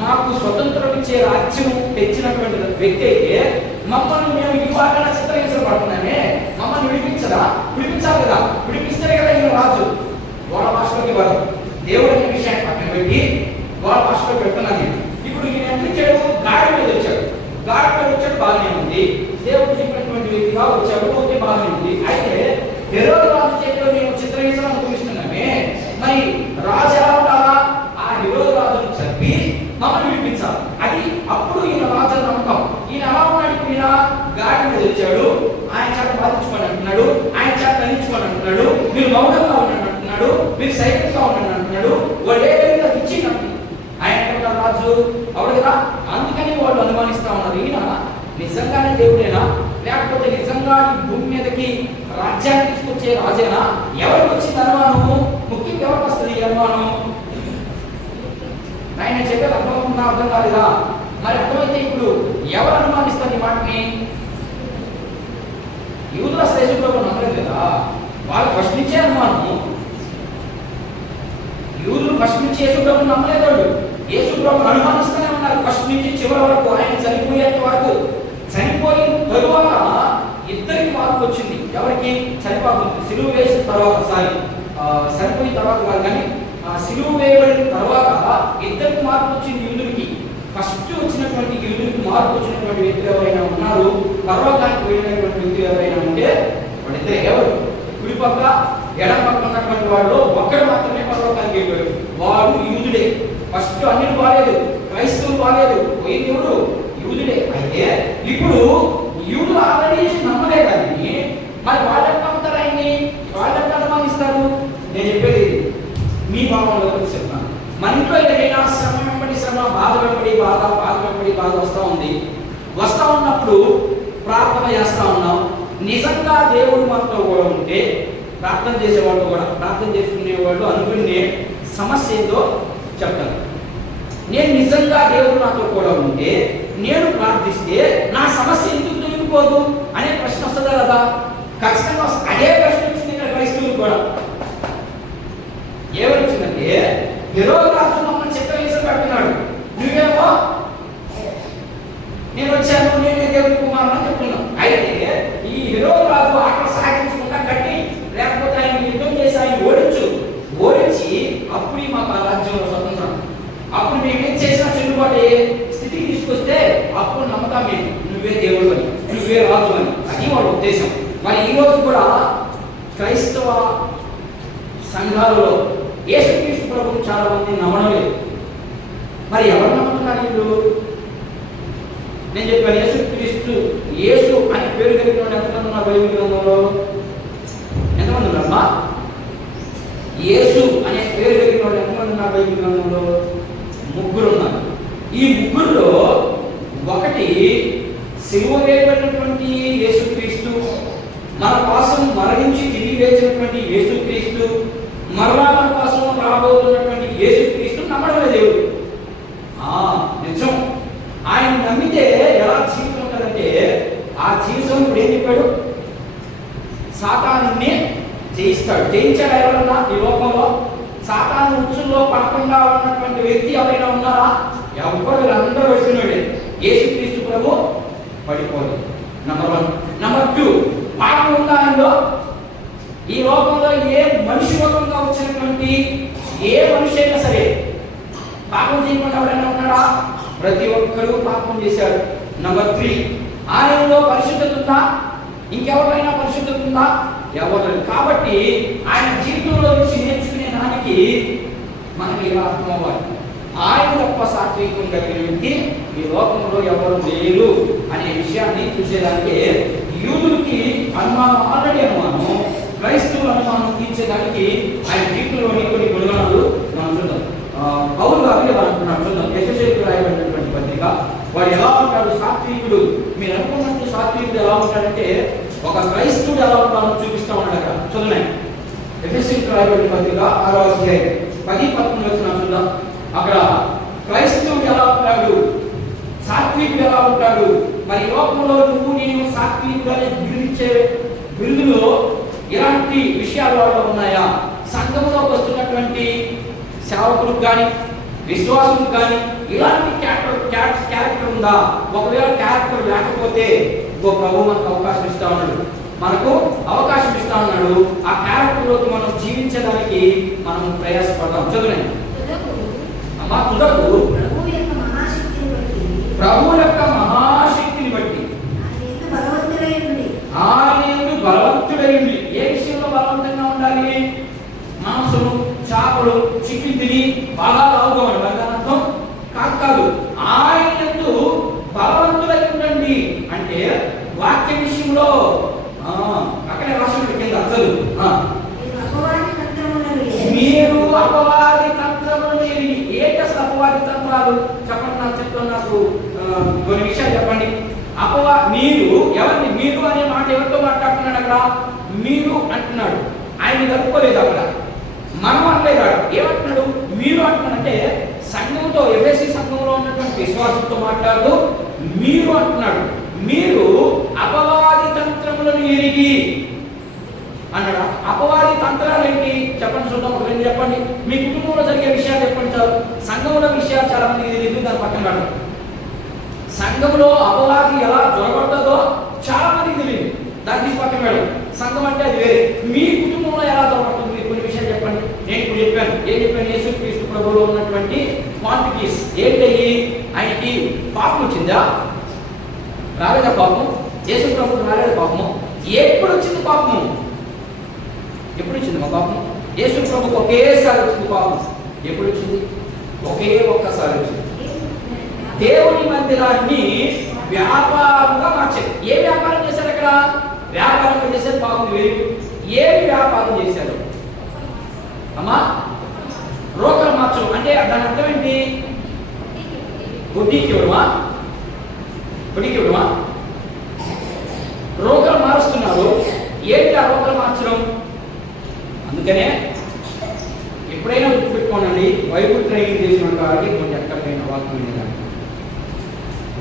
మాకు స్వతంత్రం ఇచ్చే రాజ్యం తెచ్చినటువంటి వ్యక్తి అయితే మమ్మల్ని మేము ఈ వాటిలో చిత్రహింసపడుతున్నామే, మమ్మల్ని విడిపించాలి కదా. విడిపిస్తే కదా ఈయన రాజు. వాళ్ళ భాషలోకి వాడు దేవుడు అనే విషయాన్ని పక్కన పెట్టి వాళ్ళ భాషలో పెడుతున్నది. ఇప్పుడు ఈయన ఎట్లిచ్చాడు? గాడి మీద వచ్చాడు. గాడి మీద వచ్చాడు, బాగానే ఉంది. దేవుడు చెప్పినటువంటి వ్యక్తిగా వచ్చాడు, ఓకే, బాగానే ఉంది. అయితే హెరోదు రాజు చేతిలో మేము చిత్రహింసను అనుభవిస్తున్నామే, మరి రాజు ఎలా ఉండాలా? ఆ హెరోదు రాజును చంపి మమ్మల్ని విడిపించాలి. అది అప్పుడు ఈయన అవును కదా. అందుకని వాళ్ళు అనుమానిస్తా ఉన్నారు, ఈయన నిజంగానే దేవుడేనా, లేకపోతే నిజంగా ఈ భూమి మీదకి రాజ్యాన్ని తీసుకొచ్చే రాజేనా? ఎవరికి వచ్చింది అనుమానము? ముఖ్యంగా ఎవరికి వస్తుంది ఈ అనుమానం? ఆయన చెప్పేది అర్థమవుతుందా, అర్థం కాలేదా? మరి అర్థమైతే ఇప్పుడు ఎవరు అనుమానిస్తారు ఈ మాటని? యూదుల శ్రేష్ఠులకు నమ్మలేదు కదా, వాళ్ళు ఫస్ట్ నుంచే అనుమానము. యూదులు ఫస్ట్ నుంచి యేసుప్రభు నమ్మలేదు, వాళ్ళు యేసుప్రభు అనుమానిస్తూనే ఉన్నారు ఫస్ట్ నుంచి చివరి వరకు, ఆయన చనిపోయేంత వరకు. చనిపోయిన తరువాత ఇద్దరికి మార్పు వచ్చింది. ఎవరికి? చనిపోతుంది సిలువ వేసిన తర్వాత, చనిపోయిన తర్వాత కాదు కానీ సిలువ వేయబడిన తర్వాత ఇద్దరికి మార్పు వచ్చింది యూదులకి. ఫస్ట్ వచ్చినటువంటి యూదులకి మార్పు వచ్చినటువంటి వ్యక్తులు ఎవరైనా ఉన్నారు, పరలోకానికి వెళ్ళినటువంటి వ్యక్తులు ఎవరైనా ఉంటే వాళ్ళిద్దరే. ఎవరు? కుడి పక్క ఎడం పక్క ఉన్నటువంటి వాళ్ళు ఒక్కడు మాత్రమే పరలోకానికి వెళ్ళాడు, వాడు యూదుడే. ఫస్ట్ అన్నిటి బాలేదు, క్రైస్తవులు బాలేదు, పోయింది ఎవడు? యూదుడే. అయితే ఇప్పుడు యూదులు ఆల్రెడీ నమ్మలేదని మరి వాళ్ళెట్లా నమ్ముతారు ఆయన్ని? వాళ్ళెట్లా అనుమానిస్తారు? నేను చెప్పేది మీ భావనలో చెప్తాను. మన ఇంట్లో ఏదైనా శ్రమ వెంబడి శ్రమ, బాధ వెంబడి బాధ, బాధ వెంబడి బాధ వస్తూ ఉంది. వస్తూ ఉన్నప్పుడు ప్రార్థన చేస్తూ ఉన్నాం. నిజంగా దేవుడు మనతో కూడా ఉంటే, ప్రార్థన చేసేవాళ్ళు కూడా, ప్రార్థన చేసుకునేవాళ్ళు అనుకునే సమస్య ఏదో చెప్తాను. నేను నిజంగా దేవుడు నాతో కూడా ఉంటే, నేను ప్రార్థిస్తే నా సమస్య ఎందుకు తొలగిపోదు అనే ప్రశ్న వస్తుందా కదా? ఖచ్చితంగా అదే ప్రశ్న వచ్చింది ఇక్కడ క్రైస్తవులు కూడా. ఏమని వచ్చిందంటే, హెరోదు రాజు మమ్మల్ని చిత్రహింస పెడుతున్నాడు, నువ్వేమో నేను వచ్చాను, నేనే దేవుడి కుమారుడు అని చెప్తున్నావు. అయితే ఈ హెరోదు రాజు ఆకలి సాగించకుండా కట్టి, లేకపోతే ఆయన యుద్ధం చేసి ఆయన ఓడించి అప్పుడు మాకు ఆ రాజ్యంలో స్వతంత్రం, అప్పుడు మేమేం చేసినా చెల్లుబాటు స్థితికి తీసుకొస్తే అప్పుడు నమ్మకం మేము నువ్వే దేవుడు అని, నువ్వే రాజు అని. అది వాళ్ళ ఉద్దేశం. మరి ఈ రోజు కూడా క్రైస్తవ సంఘాలలో యేసుక్రీస్తు ప్రభువును చాలా మంది నమ్మడం లేదు. మరి ఎవరు నమ్ముతున్నారు వీళ్ళు? నేను చెప్పాను, యేసుక్రీస్తు, యేసు అని పేరు కలిగిన వాళ్ళు ఎంతమంది ఉన్నారు బైబిల్ గ్రంథంలో? ఎంతమంది ఉన్నారమ్మా? యేసు అనే పేరు కలిగిన వాళ్ళు ఎంతమంది ఉన్నారు బైబిల్ గ్రంథంలో? 3 ఉన్నారు. ఈ 3లో ఒకటి సిలువ వేయబడినటువంటి యేసుక్రీస్తు, మన కోసం మరణించి తిరిగి లేచినటువంటి యేసుక్రీస్తు, మరలా మన కోసం రాబోతున్నటువంటి యేసుక్రీస్తు నమ్మడం లేదు దేవుడు. నిజం. ఆయన నమ్మితే ఎలా జీవితం ఉంటుందంటే, ఆ జీవితం ఇప్పుడు ఏం చెప్పాడు? సాతానుని జయిస్తాడు. జయించాడు ఎవరన్నా ఈ లోకంలో? సాతాను ఉచ్చుల్లో పడకుండా ఉన్నటువంటి వ్యక్తి ఎవరైనా ఉన్నారా? ఎవరు? అందరూ వచ్చినాడే. యేసుక్రీస్తు ప్రభు పడిపోదు. నంబర్ 1. నంబర్ 2, పాపం ఉందా ఆయనలో? ఈ లోకంలో ఏ మనిషి లోకంగా వచ్చినటువంటి ఏ మనిషి అయినా సరే పాపం చేయకుండా ఎవరైనా ఉన్నాడా? ప్రతి ఒక్కరూ పాపం చేశాడు. నంబర్ 3, ఆయనలో పరిశుద్ధత ఉందా? ఇంకెవరైనా పరిశుద్ధత ఉందా? ఎవరు? కాబట్టి ఆయన జీవితంలో నుంచి నేర్చుకునే దానికి మనకి ఇలా అర్థం అవ్వాలి, ఆయన గొప్ప సాత్వికం కలిగిన వ్యక్తి ఈ లోకంలో ఎవరు లేరు అనే విషయాన్ని చూసేదానికి యూదులకి అనుమానం, ఆల్రెడీ అనుమానం, క్రైస్తవుల అనుమానం తీర్చేదానికి ఆయన జీవితంలోని కొన్ని గుణగణాలు మనం చూద్దాం. పౌలు గారు అంటున్నాడు, చూద్దాం. ఎఫెసీయులకు రాయబడినటువంటి పత్రిక. వాడు ఎలా ఉంటాడు? సాత్వికుడు. మీరు అనుకున్నట్టు సాత్వికుడు ఎలా ఉంటాడంటే, ఒక క్రైస్తవుడు ఎలా ఉంటాడో చూపిస్తా ఉన్నాడు అక్కడ. చూడండి, ఎఫెసీయులకు రాయబడిన పత్రిక 6వ అధ్యాయం 10-11 వచనం చూద్దాం. అక్కడ క్రైస్తవుడు ఎలా ఉంటాడు, సాత్వికుడు ఎలా ఉంటాడు. మరి లోకంలో నువ్వు నేను సాత్వికుడు బిరుదిచ్చే బిరుదులో ఇలాంటి విషయాలు వాళ్ళలో ఉన్నాయా? సంఘంలోకి వస్తున్నటువంటి సేవకులకు కానీ విశ్వాసులకు కానీ ఇలాంటి క్యారెక్టర్ ఉందా? ఒకవేళ క్యారెక్టర్ లేకపోతే ప్రభు మనకు అవకాశం ఇస్తా ఉన్నాడు, మనకు అవకాశం ఇస్తా ఉన్నాడు. ఆ క్యారెక్టర్లోకి మనం జీవించడానికి మనం ప్రయాసపడదాం. చదువునే అమ్మా, తుదకు ప్రభు యొక్క మహాశక్తిని బట్టి ఆయన బలవంతుడైంది. ఏ విషయంలో బలవంతంగా ఉండాలి? మాంసము, చేపలు, చికెన్ తిని బాగా లావుకోవాలి అర్థం కాదు. ఆయన యందు బలవంతుడై ఉండండి అంటే వాక్య విషయంలో అక్కడే రాష్ట్రం కింద అసలు మీరు అపవాది తంత్రములు ఏంట అసలు అపవాది తంత్రాలు చెప్పండి, నాకు చెప్తాను. నాకు కొన్ని విషయాలు చెప్పండి. మీరు ఎవరిని, మీరు అనే మాట ఎవరితో మాట్లాడుతున్నాడు అక్కడ? మీరు అంటున్నాడు. ఆయన కలుపుకోలేదు అక్కడ, మనం అనలేదు. ఏమంటున్నాడు? మీరు అంటున్నాడంటే సంఘంతో, ఎఫెసీ సంఘంలో ఉన్నటువంటి విశ్వాసంతో మాట్లాడుతూ మీరు అంటున్నాడు. మీరు అపవాది తంత్రములను ఎరిగి అన్నాడు. అపవాది తంత్రాలు ఏంటి చెప్పండి, చూద్దాం. ఒక రెండు చెప్పండి. మీ కుటుంబంలో జరిగే విషయాలు చెప్పండి చాలు. సంఘంలో విషయాలు చాలా మందికి తెలియదు, దాని పక్కన కాదు. సంఘంలో అపవాది ఎలా జొరగొట్టదో చాలా మందికి తెలియదు, దాన్ని తీసి పక్కన కాదు. సంఘం అంటే అది వేరే. మీ కుటుంబంలో ఎలా జొరగొడుతుంది మీరు కొన్ని విషయాలు చెప్పండి. నేను ఇప్పుడు చెప్పాను. ఏం చెప్పాను? యేసుక్రీస్తు ప్రభువులో ఉన్నటువంటి క్వాంటిటీస్ ఏంటయ్యి? ఆయనకి పాపం వచ్చిందా? రాలేదా పాపం? యేసు ప్రభువుకు రాలేదా పాపము? ఎప్పుడు వచ్చింది పాపము? ఎప్పుడు వచ్చింది మా పాపం? యేసు ప్రభువుకు ఒకేసారి వచ్చింది పాపం. ఎప్పుడు వచ్చింది? ఒకే ఒక్కసారి వచ్చింది. దేవుని మందిరాన్ని వ్యాపారంగా మార్చారు. ఏ వ్యాపారం చేశారు అక్కడ? వ్యాపారం చేశారు. పాపం వేరు. ఏ వ్యాపారం చేశారు అమ్మా? రోకలు మార్చడం అంటే దాని అర్థం ఏంటి? వడ్డీకి ఇవ్వడమా? వడ్డీకి ఇవ్వడమా? రోకలు మారుస్తున్నారు. ఏంటి ఆ రోకలు మార్చడం? అందుకనే ఎప్పుడైనా గుర్తుపెట్టుకోనండి, బైబుల్ ట్రైనింగ్ చేసిన కాబట్టి కొంచెం ఎక్కడికైనా వాక్యం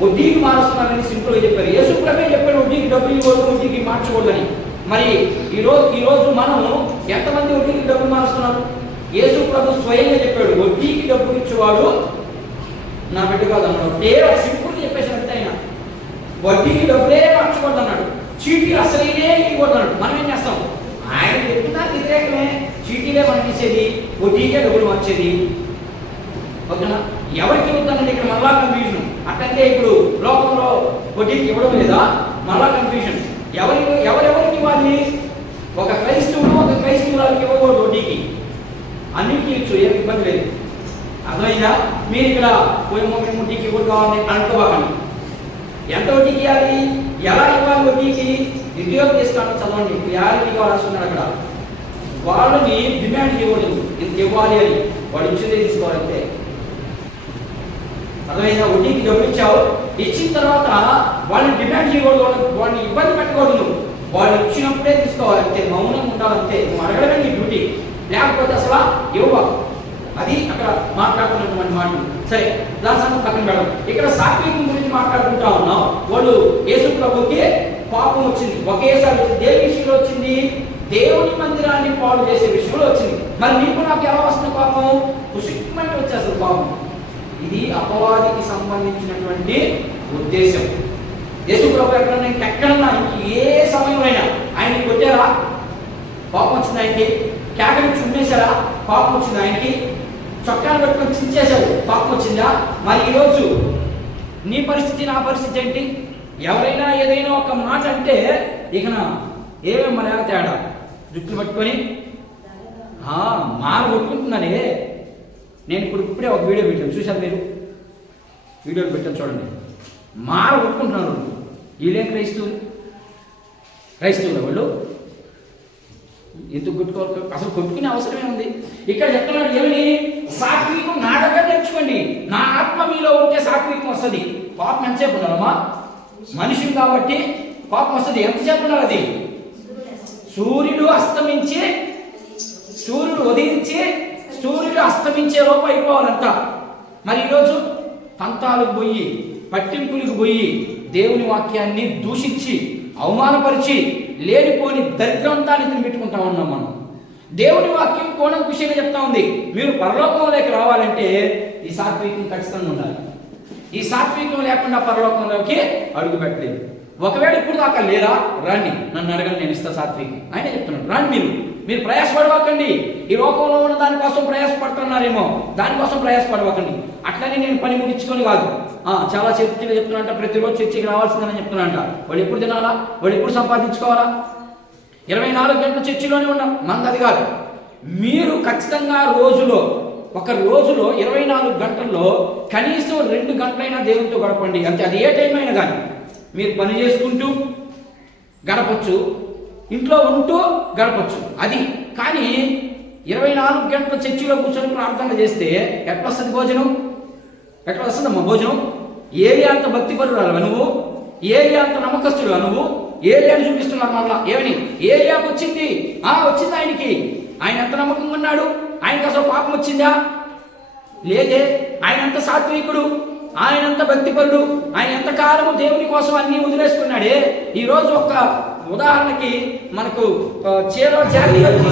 వడ్డీకి మారుస్తున్నారని సింపుల్గా చెప్పారు. యేసు ప్రభువే చెప్పాడు వడ్డీకి డబ్బులు ఇవ్వకూడదు, వడ్డీకి మార్చకూడదని. మరి ఈరోజు మనం ఎంతమంది వడ్డీకి డబ్బులు మారుస్తున్నారు? యేసు ప్రభు స్వయంగా చెప్పాడు వడ్డీకి డబ్బులు ఇచ్చేవాడు నా బిడ్డ కాదు అన్నాడు. పేరు సింపుల్గా చెప్పేసి అంతే. ఆయన వడ్డీకి డబ్బులే మార్చకూడదు అన్నాడు. చీటీ అసలైనే ఇవ్వకూడదు అన్నాడు. మనం ఏం చేస్తాం? ఆయన చెప్తున్నా వ్యతిరేకమే. చీటీలే మనం ఇచ్చేది, వడ్డీకే డబ్బులు మార్చేది. ఓకేనా? ఎవరికి ఇవ్వద్దండి ఇక్కడ మళ్ళా కన్ఫ్యూజన్. అట్లంటే ఇప్పుడు లోకంలో వడ్డీకి ఇవ్వడం లేదా? మళ్ళా కన్ఫ్యూజన్. ఎవరెవరికి ఇవ్వాలి? ఒక క్రైస్తవుడు ఒక క్రైస్తవులకి ఇవ్వకూడదు వడ్డీకి. అన్నిటికీ ఇచ్చు, ఏం ఇబ్బంది లేదు. అర్థమైందా? మీరు ఇక్కడ మేము వడ్డీకి ఇవ్వడం కావాలని అనుకోవాలండి. ఎంత వడ్డీకి ఇవ్వాలి? ఎలా ఇవ్వాలి వడ్డీకి? ఉద్యోగం తీసుకోవడం చదవండి. యారిటీగా రాస్తున్నాడు అక్కడ. వాళ్ళని డిమాండ్ చేయకూడదు ఇంత ఇవ్వాలి అని. వాడు ఇచ్చిందే తీసుకోవాలంటే. అర్థమైనా? వడ్డీకి డబ్బులు ఇచ్చావు, ఇచ్చిన తర్వాత వాళ్ళని డిమాండ్ చేయకూడదు, వాళ్ళని ఇబ్బంది పెట్టకూడదు. వాళ్ళు ఇచ్చినప్పుడే తీసుకోవాలంటే, మౌనంగా ఉండాలంటే. నువ్వు అడగడమే నీ డ్యూటీ, లేకపోతే అసలు ఇవ్వ. అది అక్కడ మాట్లాడుతున్నటువంటి మాటలు. సరే, దాని సంగతి పక్కన పెడదాం. ఇక్కడ సాత్వికం గురించి మాట్లాడుకుంటా ఉన్నాం. వాళ్ళు యేసు ప్రభువుకి పాపం వచ్చింది, ఒకేసారి వచ్చింది. దేని విషయంలో వచ్చింది? దేవుని మందిరాన్ని పాడు చేసే విషయంలో వచ్చింది. మరి నీకు నాకు ఎలా వస్తుంది పాపం? కుసిమంటే వచ్చేస్తుంది పాపం. ఇది అపవాదికి సంబంధించినటువంటి ఉద్దేశం. యేసు ప్రభు ఎక్కడన్నా ఏ సమయంలో ఆయన కొట్టారా? పాపం వచ్చింది ఆయనకి. కేకరించి ఉండేశారా? పాపం వచ్చింది ఆయనకి. చొక్కాలు పెట్టుకొని చించేశారు, పాపం వచ్చిందా? మరి ఈరోజు నీ పరిస్థితి నా పరిస్థితి ఏంటి? ఎవరైనా ఏదైనా ఒక మాట అంటే ఇక ఏమేమి మన తేడా? జుట్టులు పట్టుకొని మాల కొట్టుకుంటున్నానే. నేను ఇప్పుడే ఒక వీడియో పెట్టాను, చూశాను మీరు? వీడియోలు పెట్టాను చూడండి. మాల కొట్టుకుంటున్నారు. వీళ్ళేం క్రైస్తవులు వాళ్ళు ఎందుకు కొట్టుకోవాలి? అసలు కొట్టుకునే అవసరమే ఉంది? ఇక్కడ చెప్తున్నాడు ఏమని? సాత్వికం నా దగ్గర నేర్చుకోండి, నా ఆత్మ మీలో ఉంటే సాత్వికం వస్తుంది. పాపం ఎంతసేపు ఉన్నారమ్మా? మనిషిని కాబట్టి పాపం వస్తుంది. ఎంతసేపు ఉన్నారు? అది సూర్యుడు అస్తమించి, సూర్యుడు ఉదయించి, సూర్యుడు అస్తమించే లోపు అయిపోవాలంతా. మరి ఈరోజు పంతాలకు పోయి, పట్టింపులకు పోయి, దేవుని వాక్యాన్ని దూషించి, అవమానపరిచి, లేనిపోని దరిద్రంతాన్ని పెట్టుకుంటా ఉన్నాం మనం. దేవుని వాక్యం కోణం కుషిగా చెప్తా ఉంది, మీరు పరలోకంలోకి రావాలంటే ఈ సాత్వికం ఖచ్చితంగా ఉండాలి. ఈ సాత్వికం లేకుండా పరలోకంలోకి అడుగు పెట్టలేదు. ఒకవేళ ఇప్పుడు దాకా లేదా, రండి, నన్ను అడగండి, నేను ఇస్తా సాత్వికం. ఆయన చెప్తున్నాడు, రండి, మీరు ప్రయాసపడవకండి. ఈ లోకంలో ఉన్న దానికోసం ప్రయాసపడుతున్నారేమో, దానికోసం ప్రయాసపడవకండి. అట్లనే నేను పని ముగించుకొని కాదు. చాలా చర్చిగా చెప్తున్నా, ప్రతిరోజు చర్చికి రావాల్సిందని చెప్తున్నా. వాళ్ళు ఎప్పుడు తినాలా? వాళ్ళు ఎప్పుడు సంపాదించుకోవాలా? 24 గంటల చర్చిలోనే ఉన్నాం. మంది కాదు. మీరు ఖచ్చితంగా ఒక రోజులో 24 గంటల్లో కనీసం 2 గంటలైనా దేవునితో గడపండి. అంతే, అది ఏ టైం అయినా కానీ. మీరు పని చేసుకుంటూ గడపచ్చు, ఇంట్లో ఉంటూ గడపచ్చు, అది. కానీ 24 గంటల చర్చిలో కూర్చొని ప్రార్థన చేస్తే ఎట్లా వస్తుంది భోజనం? ఎట్లా వస్తుందమ్మా భోజనం? ఏరియా అంత భక్తిపరురాలుగా నువ్వు, ఏరియా అంత నమ్మకస్తుడుగా నువ్వు, ఏరియాని చూపిస్తున్నారు మళ్ళా. ఏమని? ఏరియాకు వచ్చింది, వచ్చింది ఆయనకి. ఆయన ఎంత నమ్మకంగా ఉన్నాడు? ఆయనకు అసలు పాపం వచ్చిందా? లేదే. ఆయన ఎంత సాత్వికుడు, ఆయన ఎంత భక్తిపరుడు, ఆయన ఎంత కాలము దేవుని కోసం అన్ని వదిలేసుకున్నాడే. ఈరోజు ఒక ఉదాహరణకి మనకు చేలో జాగ్రత్త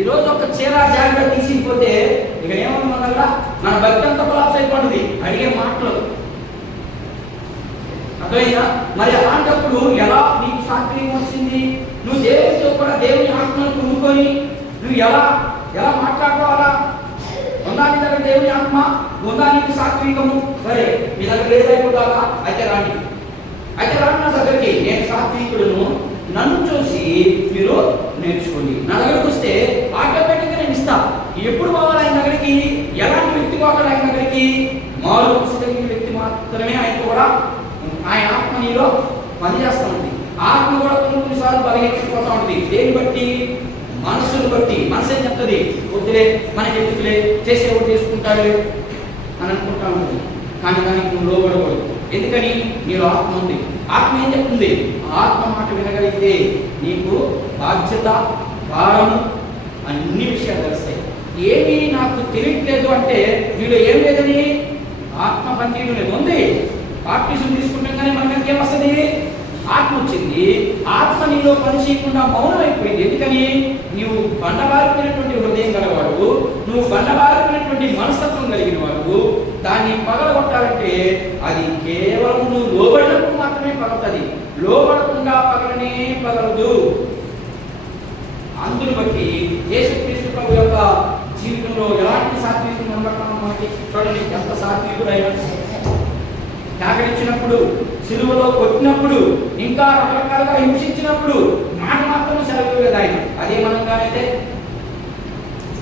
ఈరోజు ఒక చీర జాగ్రత్త తీసుకుపోతే ఇక ఏమన్నా మన దగ్గర మన భక్తి అంతా కొలాప్స్ అయిపోతుంది. అడిగే మాటలు అర్థమైనా? మరి అలాంటప్పుడు ఎలా నీకు సాత్వికం వచ్చింది? నువ్వు దేవునితో కూడా దేవుని ఆత్మను కొనుక్కొని నువ్వు ఎలా ఎలా మాట్లాడుకోవాలా? ఉందా నీ దగ్గర దేవుని ఆత్మ? ఉందా నీకు సాత్వికము? సరే, మీ దగ్గర లేదైపోతావా? అయితే రాండి నా దగ్గరికి. నేను సాత్వికుడును, నన్ను చూసి మీరు నేర్చుకోండి. నా దగ్గరకు వస్తే ఆటోమేటిక్గా నేను ఇస్తా. ఎప్పుడు పోవాలి ఆయన దగ్గరికి? ఎలాంటి వ్యక్తి పోవాలి ఆయన దగ్గరికి? మారు మనసు కలిగిన వ్యక్తి మాత్రమే ఆయన కూడా ఆయన ఆత్మ నీలో పనిచేస్తూ ఉంటుంది. ఆత్మ కూడా కొన్నిసార్లు బలహీనపోతూ ఉంటుంది. దేని బట్టి? మనసును బట్టి. మనసు ఏం చెప్తుంది? వద్దులే, మనకి ఎందుకులే, చేసేవాడు చేసుకుంటాడు అని అనుకుంటా ఉంటుంది. కానీ దానికి నువ్వు లోబడకూడదు. ఎందుకని? నీలో ఆత్మ ఉంది. ఆత్మ ఏం చెప్తుంది? ఆత్మ మాట వినగలిగితే నీకు బాధ్యత, భారము, అన్ని విషయాలు తెలుస్తాయి. ఏమీ నాకు తెలియట్లేదు అంటే నీలో ఏం లేదని ఆత్మ పనిచేయడం లేదు. ఉంది. బాప్టిజం తీసుకుంటాం కానీ మనకి ఏమొస్తుంది? ఆత్మ వచ్చింది. ఆత్మ నీలో పని చేయకుండా మౌనం అయిపోయింది. ఎందుకని? నీవు బండబారిపోయినటువంటి హృదయం గలవాడు, నువ్వు బండబారిపోయినటువంటి మనస్తత్వం కలిగిన వాడు. దాన్ని పగలగొట్టాలంటే అది కేవలం నువ్వు లోబడినప్పుడు మాత్రమే పగలుతుంది. లోబడకుండా పగలనే పగలదు. అందును బట్టి యేసుక్రీస్తు ప్రభు యొక్క జీవితంలో ఎలాంటి సాత్వికం కనబడతామో మనకి చూడండి. ఎంత సాత్వికుడైనా త్యాగనిచ్చినప్పుడు, సిలువలో కొట్టినప్పుడు, ఇంకా రకరకాలుగా హింసించినప్పుడు మాట మాత్రం సెలవు లేదు ఆయన. అదే మనంగానైతే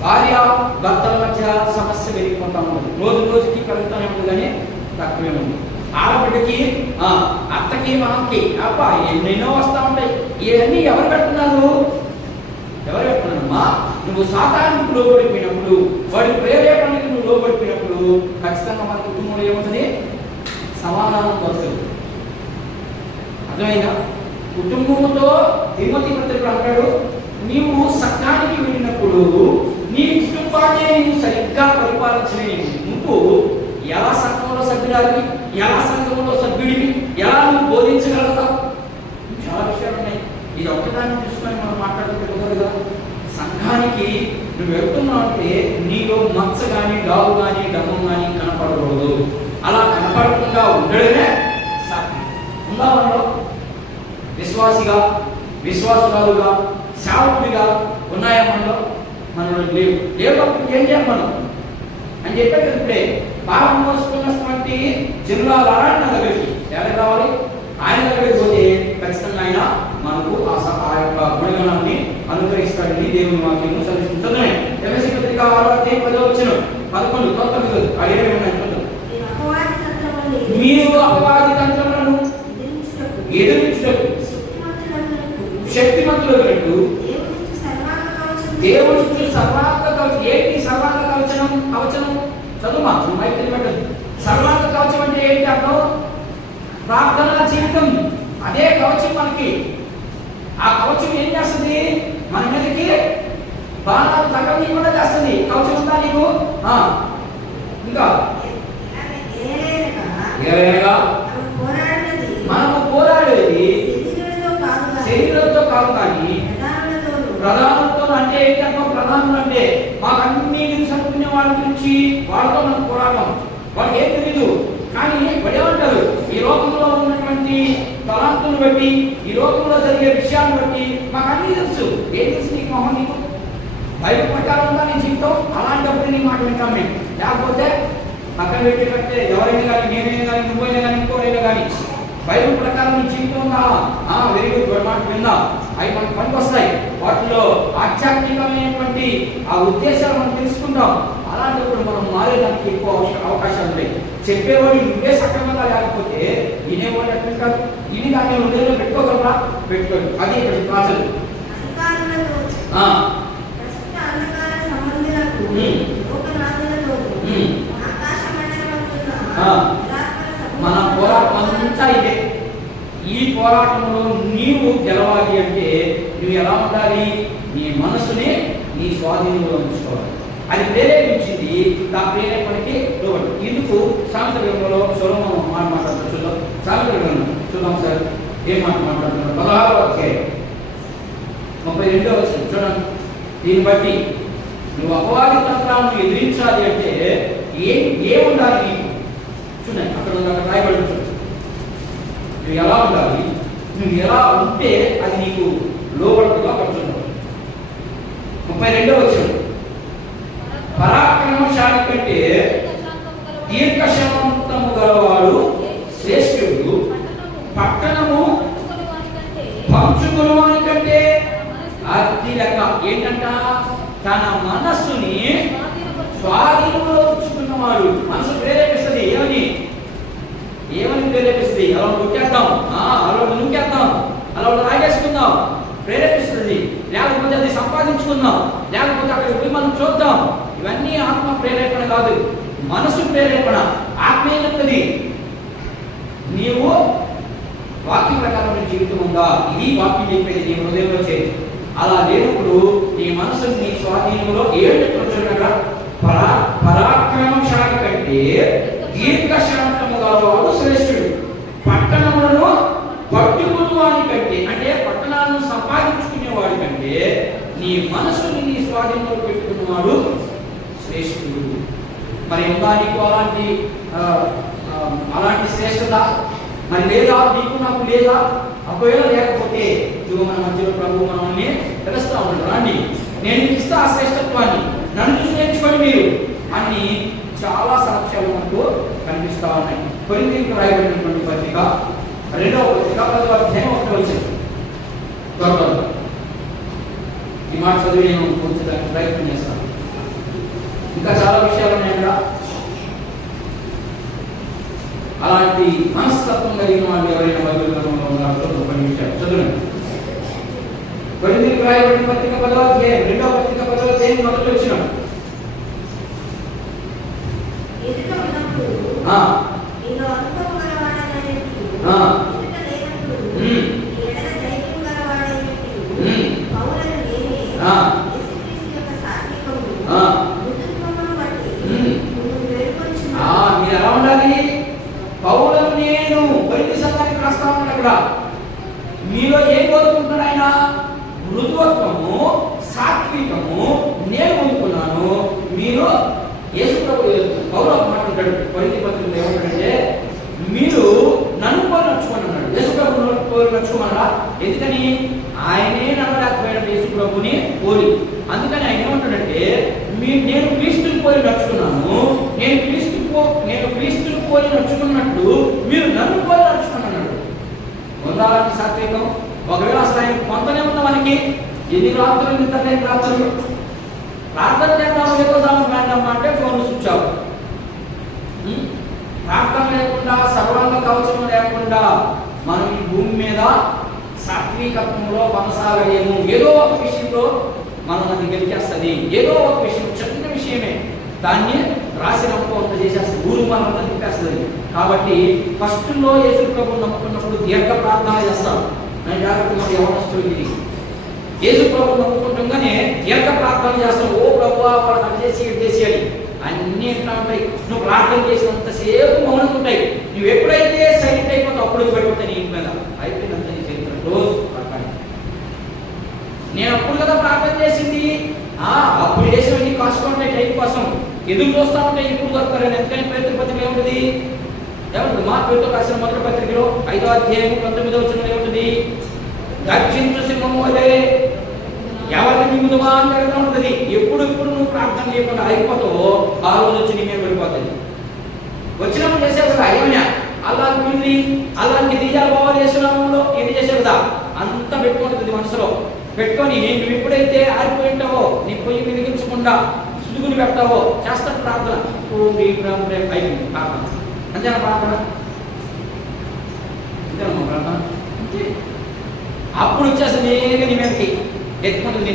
భార్య భర్తల మధ్య సమస్య పెరిగిపోతా ఉంది. రోజు రోజుకి పెరుగుతూనే ఉంది కానీ తక్కువే ఉంది. ఆడబిడ్డకి అత్తకి మామకి అబ్బా ఎన్నెన్నో వస్తూ ఉంటాయి. ఇవన్నీ ఎవరు పెడుతున్నారు? ఎవరు పెడుతున్నారమ్మా? నువ్వు సాతానికి లోబడిపోయినప్పుడు, వాడి ప్రేరేపణకి నువ్వు లోబడిపోయినప్పుడు ఖచ్చితంగా మన కుటుంబంలో ఏముంటుంది? సమాధానం వస్తుంది. అర్థమైనా? కుటుంబంతో తిమోతి పత్రికలో అంటాడు, నీవు సంఘానికి వెళ్ళినప్పుడు నీ కుటుంబాన్ని నువ్వు సరిగ్గా పరిపాలించలేని నువ్వు ఎలా సంఘంలో సభ్యురాలివి, ఎలా సంఘంలో సభ్యుడివి, ఎలా నువ్వు బోధించగలుగుతావు? చాలా విషయాలు ఉన్నాయి. ఇది ఒక్కదాన్ని చూసుకొని మనం మాట్లాడుతుంటే కుదరదు. సంఘానికి నువ్వు వెళ్తున్నావు అంటే నీలో మచ్చ కానీ, డాగు కానీ, డమ్మం కానీ కనపడకూడదు. అలా కనపడకుండా ఉండడమే ఉందా మనలో? విశ్వాసిగా, విశ్వాసురాలుగా, సేవకుడిగా ఉన్నాయా మనలో? మనలో లేవు. దేవుడు ఏం చేయాలి మనం అని చెప్పారు కదా. ఇప్పుడే పాపం మోసుకున్నటువంటి జనులారా నా దగ్గరికి ఎవరికి రావాలి? ఆయన దగ్గరికి పోతే ఖచ్చితంగా ఆయన మనకు ఆ యొక్క గుణగణాన్ని అనుగ్రహిస్తాడని దేవుని వాక్యము సూచిస్తుంది. ఎఫెసీ పత్రిక 6:10-11 మీరు అపవాది తంత్రములను ఎదురించుటకు శక్తిమంతులైనట్టు దేవుని సర్వాంగ కవచం. ఏంటి సర్వాంగ కవచం? చదువు మాత్రం మైకి పెట్టదు. సర్వాంగ కవచం అంటే ఏంటి అర్థం? ప్రార్థనా జీవితం. అదే కవచం మనకి. ఆ కవచం ఏం చేస్తుంది? మన మీదకి బాణాలు తగలకుండా చేస్తుంది. కవచం ఉందా నీకు? ఇంకా మనము పోరాడేది శరీరంతో కాదు కానీ ప్రధానంతో. అంటే ఏంటంటే ప్రధానులు అంటే మాకు అన్ని సరుకునే వాళ్ళ గురించి వాళ్ళతో మనం పోరాడడం. వాళ్ళకి ఏం తెలీదు. కానీ వాడేమంటారు? ఈ లోకంలో ఉన్నటువంటి తలాంతులను బట్టి, ఈ లోకంలో జరిగే విషయాలను బట్టి మాకు అన్నీ తెలుసు. ఏం తెలుసు నీకు? మొహం నీకు బయట ప్రకారం ఉందా నీ జీవితం? అలాంటప్పుడు నీ మాట వింటాం మేము. లేకపోతే పక్కన పెట్టి కట్టే ఎవరైనా కానీ, నేనైనా కానీ, నువ్వైనా కానీ, ఇంకోరైనా కానీ బైబిల్ ప్రకారం నీ జీవితం ఉందా? వెరీ గుడ్ మాట విందా. అవి మనకు పనికి వస్తాయి. వాటిలో ఆధ్యాత్మికమైనటువంటి ఆ ఉద్దేశాలు మనం తెలుసుకుంటాం. అలాంటప్పుడు మనం మారేదానికి ఎక్కువ అవకాశాలు ఉంటాయి. చెప్పేవాడు నువ్వే సక్రమంగా లేకపోతే వినేవాడు ఎట్లుంటారు? ఇని దాన్ని హృదయంలో పెట్టుకోగలరా? పెట్టుకోండి. అది ఇక్కడ ప్రాసలు మన పోరాటం అంతా ఇదే. ఈ పోరాటంలో నీవు గెలవాలి అంటే నువ్వు ఎలా ఉండాలి? నీ మనసుని నీ స్వాధీనంలో ఉంచుకోవాలి. అది ప్రేరేపించింది. ఆ ప్రేరేపణకి లోబడి ఇందుకు సామెతల గ్రంథంలో సొలొమోను మాట మాట్లాడుతూ చూద్దాం. సామెతల గ్రంథం చూద్దాం సార్, ఏం మాట మాట్లాడుతున్నారు? 16వ అధ్యాయం 32వ వచనం చూడండి. దీన్ని బట్టి నువ్వు అపవాది తంత్రాలను ఎదిరించాలి అంటే ఏ ఉండాలి నీకు? చూడండి, అక్కడ రాయబడి చూడండి. నువ్వు ఎలా ఉండాలి? నువ్వు ఎలా ఉంటే అది నీకు లోబడుగా పడుతున్నావు. 32వ వచనం, పరాక్రమశాలి కంటే దీర్ఘశాంతము గలవాడు శ్రేష్ఠుడు, పట్టణము పంచుకుని కంటే. అది లెక్క ఏంటంట? తన మనస్సుని స్వాధీనంలో ఉంచుకున్నవాడు. మనసు ప్రేరేపిస్తుంది. ఏమని ప్రేరేపిస్తుంది? అలా నొక్కేద్దాం, అలా నూకేద్దాం, అలా ఆగేసుకుందాం ప్రేరేపిస్తుంది. లేకపోతే అది సంపాదించుకుందాం, లేకపోతే అక్కడికి పోయి మనం చూద్దాం. ఇవన్నీ ఆత్మ ప్రేరేపణ కాదు, మనసు ప్రేరేపణ. ఆత్మ ఏం చెప్తుంది? నీవు వాక్య ప్రకారం జీవితం ఉందా? ఇది వాక్యం చెప్పేది నీ హృదయంలో చేయి. అలా లేనప్పుడు నీ మనసు నీ స్వాధీనంలో ఏడు చూడగా పరాక్రమశాలి కంటే దీర్ఘశాంతము గలవాడు శ్రేష్ఠుడు, పట్టణములను పట్టుకునేవాడి కంటే, అంటే పట్టణాలను సంపాదించుకునేవాడి కంటే నీ మనసుని నీ స్వాధీనంలో పెట్టుకున్నవాడు శ్రేష్ఠుడు. మరి ఉందా నీకు అలాంటి శ్రేష్ఠత? మరి లేదా? నీకు నాకు లేదా? ఒకవేళ లేకపోతే ఇదిగో మన మధ్యలో ప్రభు మనల్ని తెలుస్తా ఉన్నాడు. రండి, నేను ఇస్తా ఆ శ్రేష్ఠత్వాన్ని, నన్ను చూసి నేర్చుకోండి మీరు అని చాలా సాక్ష్యాలు మనకు కనిపిస్తా ఉన్నాయి. కొరింథీయులకు రాయబడినటువంటి పత్రిక 2వ పత్రిక 10వ అధ్యాయం 1వ వచనం. త్వరగా ఈ మాట చదివి నేను కూర్చోడానికి ప్రయత్నం చేస్తాను. ఇంకా చాలా విషయాలు ఉన్నాయి కదా. అలాంటి మనస్తత్వం కలిగిన వాళ్ళు ఎవరైనా బైబిల్ గ్రంథంలో ఉన్నారో కొన్ని విషయాలు చదువునండి. కొరింథీయులకు రాయబడిన పత్రిక 10వ అధ్యాయం 2వ పత్రిక 10వ అధ్యాయం మొదటి వచనం. మీరు ఎలా ఉండాలి? పౌలను నేను కొరింథీ సంఘానికి రాస్తా ఉన్నాను. అక్కడ మీలో ఏం కోరుకుంటున్నాడు ఆయన? మృదుత్వము, సాత్వికము నేను పొందుకున్నాను. మీరు యేసు ప్రభు పౌలు మాట్లాడాడు కొరింథీ పత్రికలో ఏమంటాడంటే, మీరు నన్ను పోలి నడుచుకోండి అన్నాడు. యేసు ప్రభువును పోలి నడుచుకోమన్నాడా? ఎందుకని? ఆయనే నమ్మలేకపోయాడు యేసు ప్రభుని పోలి. అందుకని ఆయన ఏమంటాడంటే, నేను క్రీస్తుని పోలి నడుచుకున్నాను, నేను క్రీస్తుని పోలి నడుచుకున్నట్టు మీరు నన్ను పోలి నడుచుకోండి అన్నాడు. పొందాలని సాత్వికం. ఒకవేళ అసలు ఆయన కొంతనే ఉన్న మనకి ఎన్ని రాత్రులు నిద్రలేని రాత్రులు ప్రార్థన చేద్దాము, ఏదో సాము వేద్దామా అంటే ఫోన్ స్విచ్ ఆఫ్. ప్రార్థన లేకుండా, సర్వాంగ కవచం లేకుండా మనం ఈ భూమి మీద సాత్వికత్వంలో కొనసాగలేము. ఏదో ఒక విషయంలో మనం అది గెలిచేస్తుంది. ఏదో ఒక విషయం, చిన్న విషయమే, దాన్ని రాసినప్పుడు అంత చేసేస్తుంది, ఊరు మనం అంతా తిప్పేస్తుంది. కాబట్టి ఫస్ట్లో యేసు ప్రభువుని నమ్ముకున్నప్పుడు దీర్ఘ ప్రార్థన చేస్తాం. నేను జాగ్రత్తగా యవనస్తులు ఇది యేసు ప్రభువుని నమ్ముకుంటుండగానే దీర్ఘ ప్రార్థన చేస్తాం. ఓ ప్రభువా వాళ్ళు అది చేసి ఇది చేసి అని అన్నీ ఎట్లా ఉంటాయి? నువ్వు ప్రార్థన చేసినంతసేపు మౌనంగా ఉంటాయి. నువ్వు ఎప్పుడైతే సైలెంట్ అయిపోతావు అప్పుడు పడిపోతాయి నీ ఇంటి మీద. అయిపోయినంత నీ చరిత్ర రోజు ప్రార్థన. నేను అప్పుడు కదా ప్రార్థన చేసింది, అప్పుడు చేసేవన్నీ కాసుకుంటే టైం కోసం ఎదురు చూస్తూ ఉంటాయి. ఇప్పుడు దొరుకుతారని. ఎందుకని పేతురు పత్రిక ఏముంటుంది? ఏముంటుంది? మా పేరుతో రాసిన మొదటి పత్రికలో 5వ అధ్యాయం 19వ వచనంలో ఏముంటుంది? గర్జించు సింహం వలె ఎవరిని మింగుదువా అని జరుగుతూ ఉంటుంది. ఎప్పుడు నువ్వు ప్రార్థన చేయకుండా అయిపోతావో ఆ రోజు వచ్చి నీ మీద పడిపోతుంది. వచ్చినప్పుడు చేసే కదా అయ్యా అలాంటి మిగిలి అలాంటి దియ్యాల బాగా చేస్తున్నాములో ఏంటి చేసే కదా అంతా పెట్టుకుంటుంది మనసులో. పెట్టుకొని నువ్వు ఎప్పుడైతే ఆరిపోయింటావో నీ పొయ్యి మిదిగించకుండా సుదుగుని పెడతావో చేస్తాడు ప్రార్థన. అయిపోయింది ప్రార్థన. అంతేనా ప్రార్థన? అంతేనా ప్రార్థన? అంతే. అప్పుడు వచ్చేసి నేరుగా నీ మీదకి ఎత్తుకుంటుంది,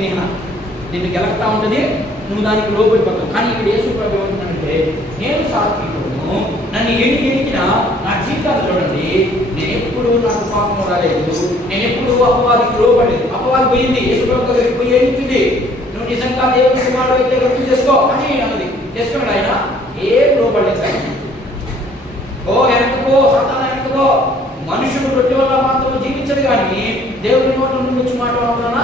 నిన్ను గెలక్తా ఉంటుంది, నువ్వు దానికి లోబడిపోతావు. కానీ ఇక్కడ యేసు ప్రభు ఏమంటున్నాడంటే, నేను సాత్వికుడును, నన్ను ఎన్నికినా నా జీవితాలు చూడండి, నేను ఎప్పుడు నాకు పాపం రాలేదు, నేను ఎప్పుడు అపవాదికి లోబడలేదు. అపవాది పోయింది, యేసు ప్రభు దగ్గరికి పోయి ఏమిటి, నువ్వు నిజంగా దేవుని కుమారుడు అయితే గుర్తు చేసుకో అని అన్నది. చేసుకున్నాడు ఆయన, ఏం లోబడలేదు. ఓ వెనకపో సాతాను వెనకపో, మనుషుడు రొట్టె వల్ల మాత్రం జీవించడు కానీ దేవుని నోట్ల నుండి వచ్చి మాట వలన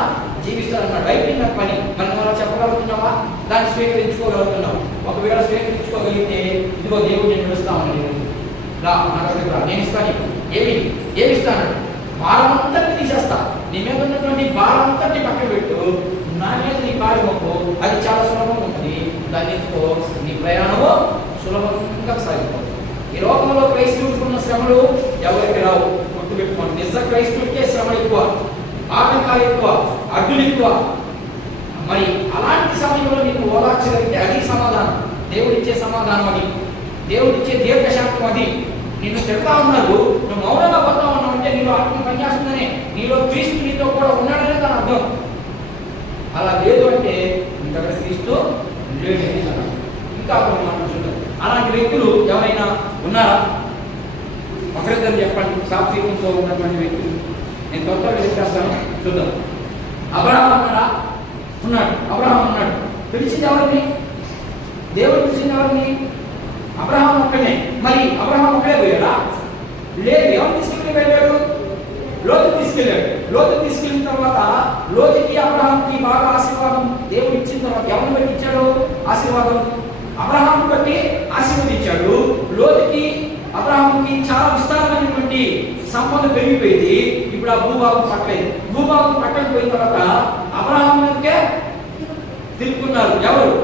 జీవిస్తారన్నాడు. అయిపోయింది పని. మనం మనం చెప్పగలుగుతున్నావా? దాన్ని స్వీకరించుకోగలుగుతున్నాం. ఒకవేళ స్వీకరించుకోగలిగితే ఇదిగో దేవుడు నేను ఇస్తా ఉన్నాడు, రా నా దగ్గరికి రా, నేను ఇస్తాను. ఏమి ఇస్తాను? భారం అంతటి తీసేస్తా, నీ మీద ఉన్నటువంటి భారం అంతటి పక్కన పెట్టు, నా మీద నీ కాడి మొక్కు, అది చాలా సులభంగా ఉంటుంది. దాన్ని ఎందుకో నీ ప్రయాణము సులభంగా సాగిపోతుంది. ఈ లోకంలో క్రైస్తవులకు ఉన్న శ్రమలు ఎవరికి రావు, గుర్తుపెట్టుకోండి. నిజ క్రైస్తవుడికే శ్రమలు ఎక్కువ, ఆటంకాలు ఎక్కువ, అడ్డులు ఎక్కువ. మరి అలాంటి సమయంలో నీకు ఓదార్చగలిగితే అది సమాధానం, దేవుడిచ్చే సమాధానం అది, దేవుడిచ్చే దీర్ఘశాంతం అది. నిన్ను తిడతా ఉన్నారు, నువ్వు మౌనంగా పోతా ఉన్నావు అంటే నీలో ఆత్మ పనిచేస్తుందనే, నీలో క్రీస్తు నీతో కూడా ఉన్నాడనే దాని అర్థం. అలా లేదు అంటే నీ దగ్గర క్రీస్తు లేడని అర్థం. ఇంకా కొన్ని మాటలు చూద్దాం. అలాంటి వ్యక్తులు ఎవరైనా ఉన్నారా? ఒకరిద్దరు చెప్పండి, సాత్వికంతో ఉన్నటువంటి వ్యక్తులు. నేను త్వరగా చెప్పేస్తాను, చూద్దాం. అబ్రహాం ఉన్నాడా? ఉన్నాడు. అబ్రహాం ఉన్నాడు. పిలిచింది ఎవరిని? దేవుడు పిలిచింది ఎవరిని? అబ్రహాం ఒక్కనే. మరి అబ్రహాం ఒక్కడే పోయాడా? లేదు. ఎవరు తీసుకెళ్ళి వెళ్ళాడు? లోతు తీసుకెళ్ళాడు. లోతు తీసుకెళ్ళిన తర్వాత లోతుకి అబ్రహాంకి బాగా ఆశీర్వాదం దేవుడు ఇచ్చిన తర్వాత ఎవరిని బట్టి ఇచ్చాడు ఆశీర్వాదం? అబ్రహాం బట్టి ఆశీర్వదించాడు. లోతుకి అబ్రహాంకి చాలా విస్తారమైనటువంటి సంపద పెరిగిపోయింది. ఇప్పుడు ఆ భూభాగం పట్టలేదు. భూభాగం పట్టకపోయిన తర్వాత అబ్రహాం మీదకే తిరుగుతున్నారు ఎవరు?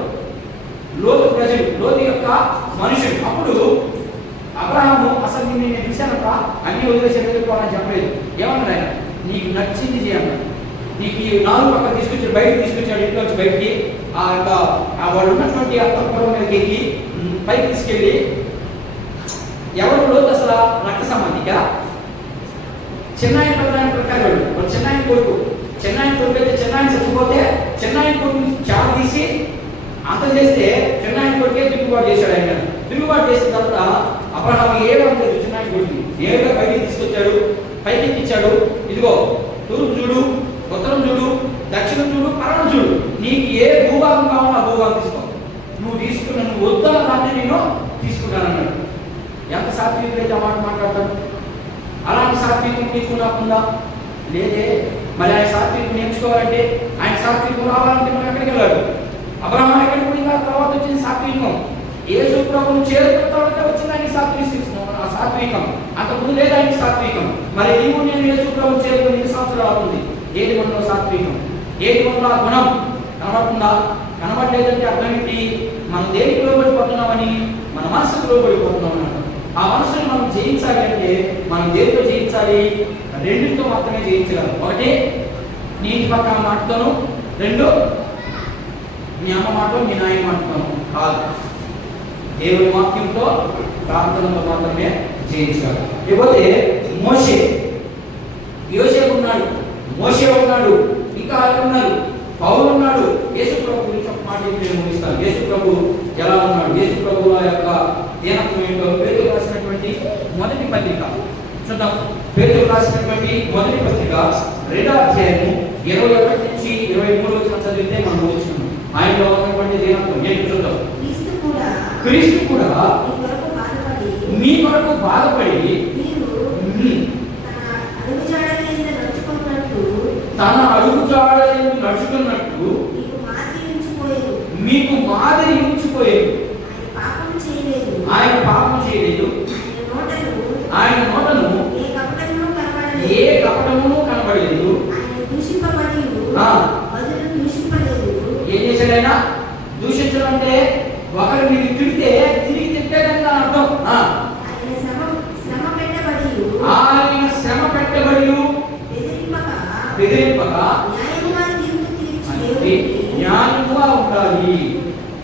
లోతు ప్రజలు, లోతు యొక్క మనుషులు. అప్పుడు అబ్రహాము అసలు నేను పిలిచానట, అన్ని వదిలేసి వెళ్ళిపోవాలని చెప్పలేదు. ఏమన్నాడు ఆయన? నీకు నచ్చింది చేయన్నాడు. నీకు ఈ 4 పక్కన తీసుకొచ్చాడు, బయటకు తీసుకొచ్చాడు. ఇంట్లో వచ్చి బయటికి ఆ యొక్క వాడు ఉన్నటువంటి అంతఃపురం మీదకి ఎక్కి పైకి తీసుకెళ్ళి, ఎవరు లోతు అసలు రక్త సంబంధిక? చెన్నాయన పెద్దాయన ప్రకారం వాడు చెన్నాయన కొడుకు. చెన్నాయన కొడుకు అయితే చెన్నాయన చచ్చిపోతే చెన్నాయన కొడుకు చావ తీసి అంతం చేస్తే చెన్నాయన కొడుకే తిరుగుబాటు చేశాడు. ఆయన తిరుగుబాటు చేసిన తర్వాత అబ్రహాం ఏమంటాడు? చెన్నాయన కొడుకు ఏడుగా బయటికి తీసుకొచ్చాడు, పైకి ఎక్కించాడు. ఇదిగో తూర్పు చూడు, ఉత్తరం చూడు, దక్షిణం చూడు, పరమ చూడు, నీకు ఏ భూభాగం కావాలో ఆ భూభాగం తీసుకో, నువ్వు తీసుకున్న నువ్వు వద్దన్న దాన్ని నేను తీసుకుంటానన్నాడు. ఎంత సాత్వికుడైతే ఆ మాట మాట్లాడతాడు? అలాంటి సాత్వికం తీసుకున్నాకుందా? లేదే. మరి ఆయన సాత్వికం నేర్చుకోవాలంటే, ఆయన సాత్వికం రావాలంటే మనం ఎక్కడికి వెళ్ళాడు? అబ్రహాం ఎక్కడికి పోయిందా? తర్వాత వచ్చింది సాత్వికం. యేసు ప్రభువును చేరుకున్న తర్వాత వచ్చింది ఆయన సాత్వికం. అంతకుముందు లేదు ఆయన సాత్వికం. మరి నీవు నేను యేసు ప్రభువును చేరుకుని 2 సంవత్సరాలు అవుతుంది. ఏది మనలో సాత్వికం? ఏది మనలో గుణం కనబడుతుందా? కనబడలేదంటే అర్థం ఏంటి? మనం దేనికి లోబడిపోతున్నామని? మన మనసుకు లోబడిపోతున్నామని అర్థం. ఆ మనసుని మనం జయించాలి అంటే మనం దేనితో జయించాలి? 2తో మాత్రమే జయించగలం. 1 నీటి పక్కన మాటతోను, 2 మీ అమ్మ మాట మీ నాయన మాటతోను కాదు. దేవుని వాక్యంతో ప్రార్థనతో మాత్రమే జయించగలం. ఇకపోతే మోషే, యోసేపు ఉన్నాడు, మోషే ఉన్నాడు, ఇంకా ఉన్నారు, పౌలు ఉన్నాడు. యేసు ప్రభు గురించి ఒక మాట నేను ముగిస్తాను. యేసు ప్రభు ఎలా ఉన్నాడు? యేసు ప్రభు యొక్క దీనత్వం ఏంటో పేతురు రాసినటువంటి మొదటి పత్రిక చూద్దాం. పేతురు రాసినటువంటి మొదటి పత్రిక 2వ అధ్యాయము 21 నుంచి 23 వచనం చదివితే మనం వచ్చుకున్నాం. ఆయనలో ఉన్నటువంటి దీనత్వం ఏంటి చూద్దాం. క్రీస్తు కూడా మీ కొరకు బాధపడి తన అడుగుజాడలను నడుచుకున్నట్టు మీకు మాదిరి ఉంచిపోయారు. ఆయన పాపం చేయలేదు. ఆయన నోటను ఏ కపటమును కనబడలేదు. ఏం చేశాడు ఆయన? దూషించడం అంటే ఒకరు మీరు తిడితే తిరిగి తిట్టాడని దాని అర్థం. ఆయన శ్రమ పెట్టబడి బెదిరింపక న్యాయముగా ఉండాలి,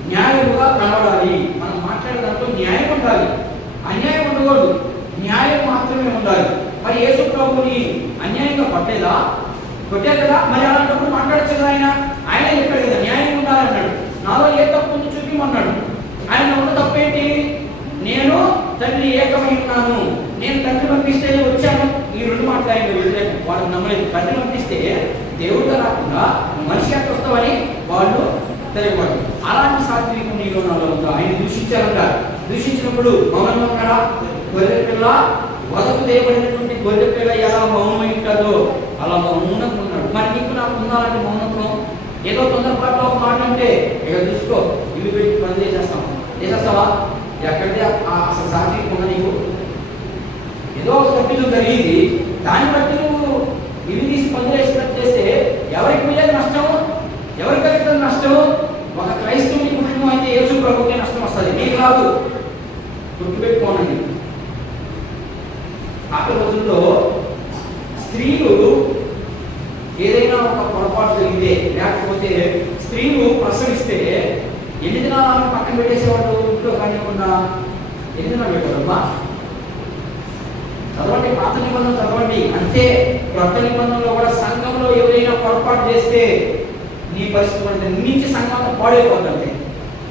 న్యాయముగా కనబడాలి. మనం మాట్లాడే దాంట్లో న్యాయం ఉండాలి. మరి అలాంటప్పుడు మాట్లాడచ్చు కదా ఆయన చెప్పాడు కదా, న్యాయం ఉండాలన్నాడు. నాలో ఏ తప్పు ఉంది చూపిమన్నాడు. ఆయన ఉన్న తప్పేంటి? నేను తండ్రి ఏకమై ఉన్నాను, నేను తండ్రి పంపిస్తే వచ్చాను. ఈ రెండు మాటలు ఆయన వ్యతిరేకం, వాళ్ళకి నమ్మలేదు. తండ్రి పంపిస్తే దేవుడిగా రాకుండా మనిషి ఎంత వస్తావని వాళ్ళు తెలియబడదు. అలాంటి సాత్వికం నీలో నాలో ఉందా? ఆయన దూషించారంట. దూషించినప్పుడు మౌనంగా ఉన్నాడా? గొర్రె పిల్ల వదకు చేయబడినటువంటి గొర్రె పిల్ల ఎలా మౌనమై ఉంటుందో అలా మౌనంగా ఉన్నాడు. మరి నీకు నాకు ఉండాలంటే మౌనంలో ఏదో తొందరపాటులో ఒక మాట అంటే ఇక చూసుకో, ఇవి పెట్టి పని చేసేస్తావా? ఎక్కడితే అసలు సాత్వికం ఉందా నీకు? ఏదో ఒక తప్పిదం జరిగింది, దాన్ని బట్టి నువ్వు ఇవి తీసి పనులు చేస్తే ఎవరికి మిగిలేదు నష్టం? ఎవరికి కలుగుతుంది నష్టం? ఒక క్రైస్తవుని కుటుంబం అయితే యేసు ప్రభుకే నష్టం వస్తుంది, నీకు రాదు. గుర్తుపెట్టుకోనండి. ఆ రోజుల్లో స్త్రీలు ఏదైనా ఒక పొరపాటు జరిగితే, లేకపోతే స్త్రీలు ప్రసవిస్తే ఎన్ని దినాలను పక్కన పెట్టేసేవాళ్ళు, ఇంట్లో కానివ్వకుండా ఎన్ని దినాలు పెట్టారమ్మా? చదవండి, పాత నిబంధన చదవండి. అంతే, కొత్త నిబంధనలో కూడా సంఘంలో ఎవరైనా పొరపాటు చేస్తే నీ పరిస్థితి అంటే నుంచి సంఘం అంతా పాడైపోతుంది.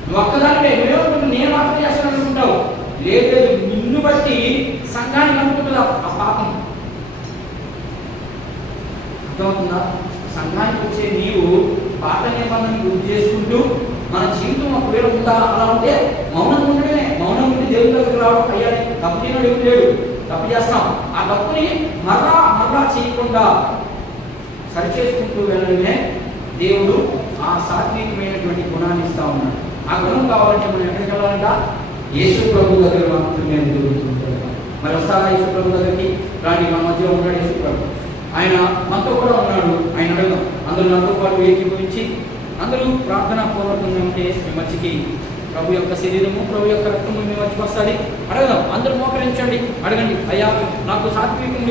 నువ్వు ఒక్కదానివే, నువ్వేమనుకుంటున్నావు? నేను మాత్రం చేస్తాను అనుకుంటావు. లేదు, నిన్ను బట్టి సంఘానికి అనుకుంటుంది ఆ పాపం. అర్థమవుతుందా? సంఘానికి వచ్చే నీవు పాత నిబంధనని గుర్తు చేసుకుంటూ మన జీవితం ఒకవేళ ఉందా? అలా ఉంటే మౌనం ఉండడమే. మౌనం ఉంటే దేవుడి దగ్గరికి రావడం, అయ్యా తప్పు చేయడం ఏమి లేడు, తప్పు చేస్తాం. ఆ తప్పుని మరలా చేయకుండా సరిచేసుకుంటూ వెళ్ళడమే దేవుడు ఆ సాత్వికమైనటువంటి గుణాన్ని ఇస్తా ఉన్నాడు. ఆ గుణం కావాలంటే మనం ఎక్కడికి వెళ్ళాలంట? యేసు ప్రభు దగ్గర మాత్రమే దొరుకుతుంటాడు. మరి వస్తారా యేసు ప్రభు దగ్గరికి? రాని, మన మధ్యలో ఉన్నాడు యేసు ప్రభు. ఆయన మనతో కూడా ఉన్నాడు. ఆయన అడగడం, అందరూ నాతో పాటు ఏకీభవించి అందరూ ప్రార్థనా పూర్వకంగా ఉంటే మీ మధ్యకి ప్రభు యొక్క శరీరము, ప్రభు యొక్క రక్తము మీ మధ్యకి వస్తుంది. అడగదాం, అందరూ మోకరించండి, అడగండి, అయ్యా నాకు సాత్వికం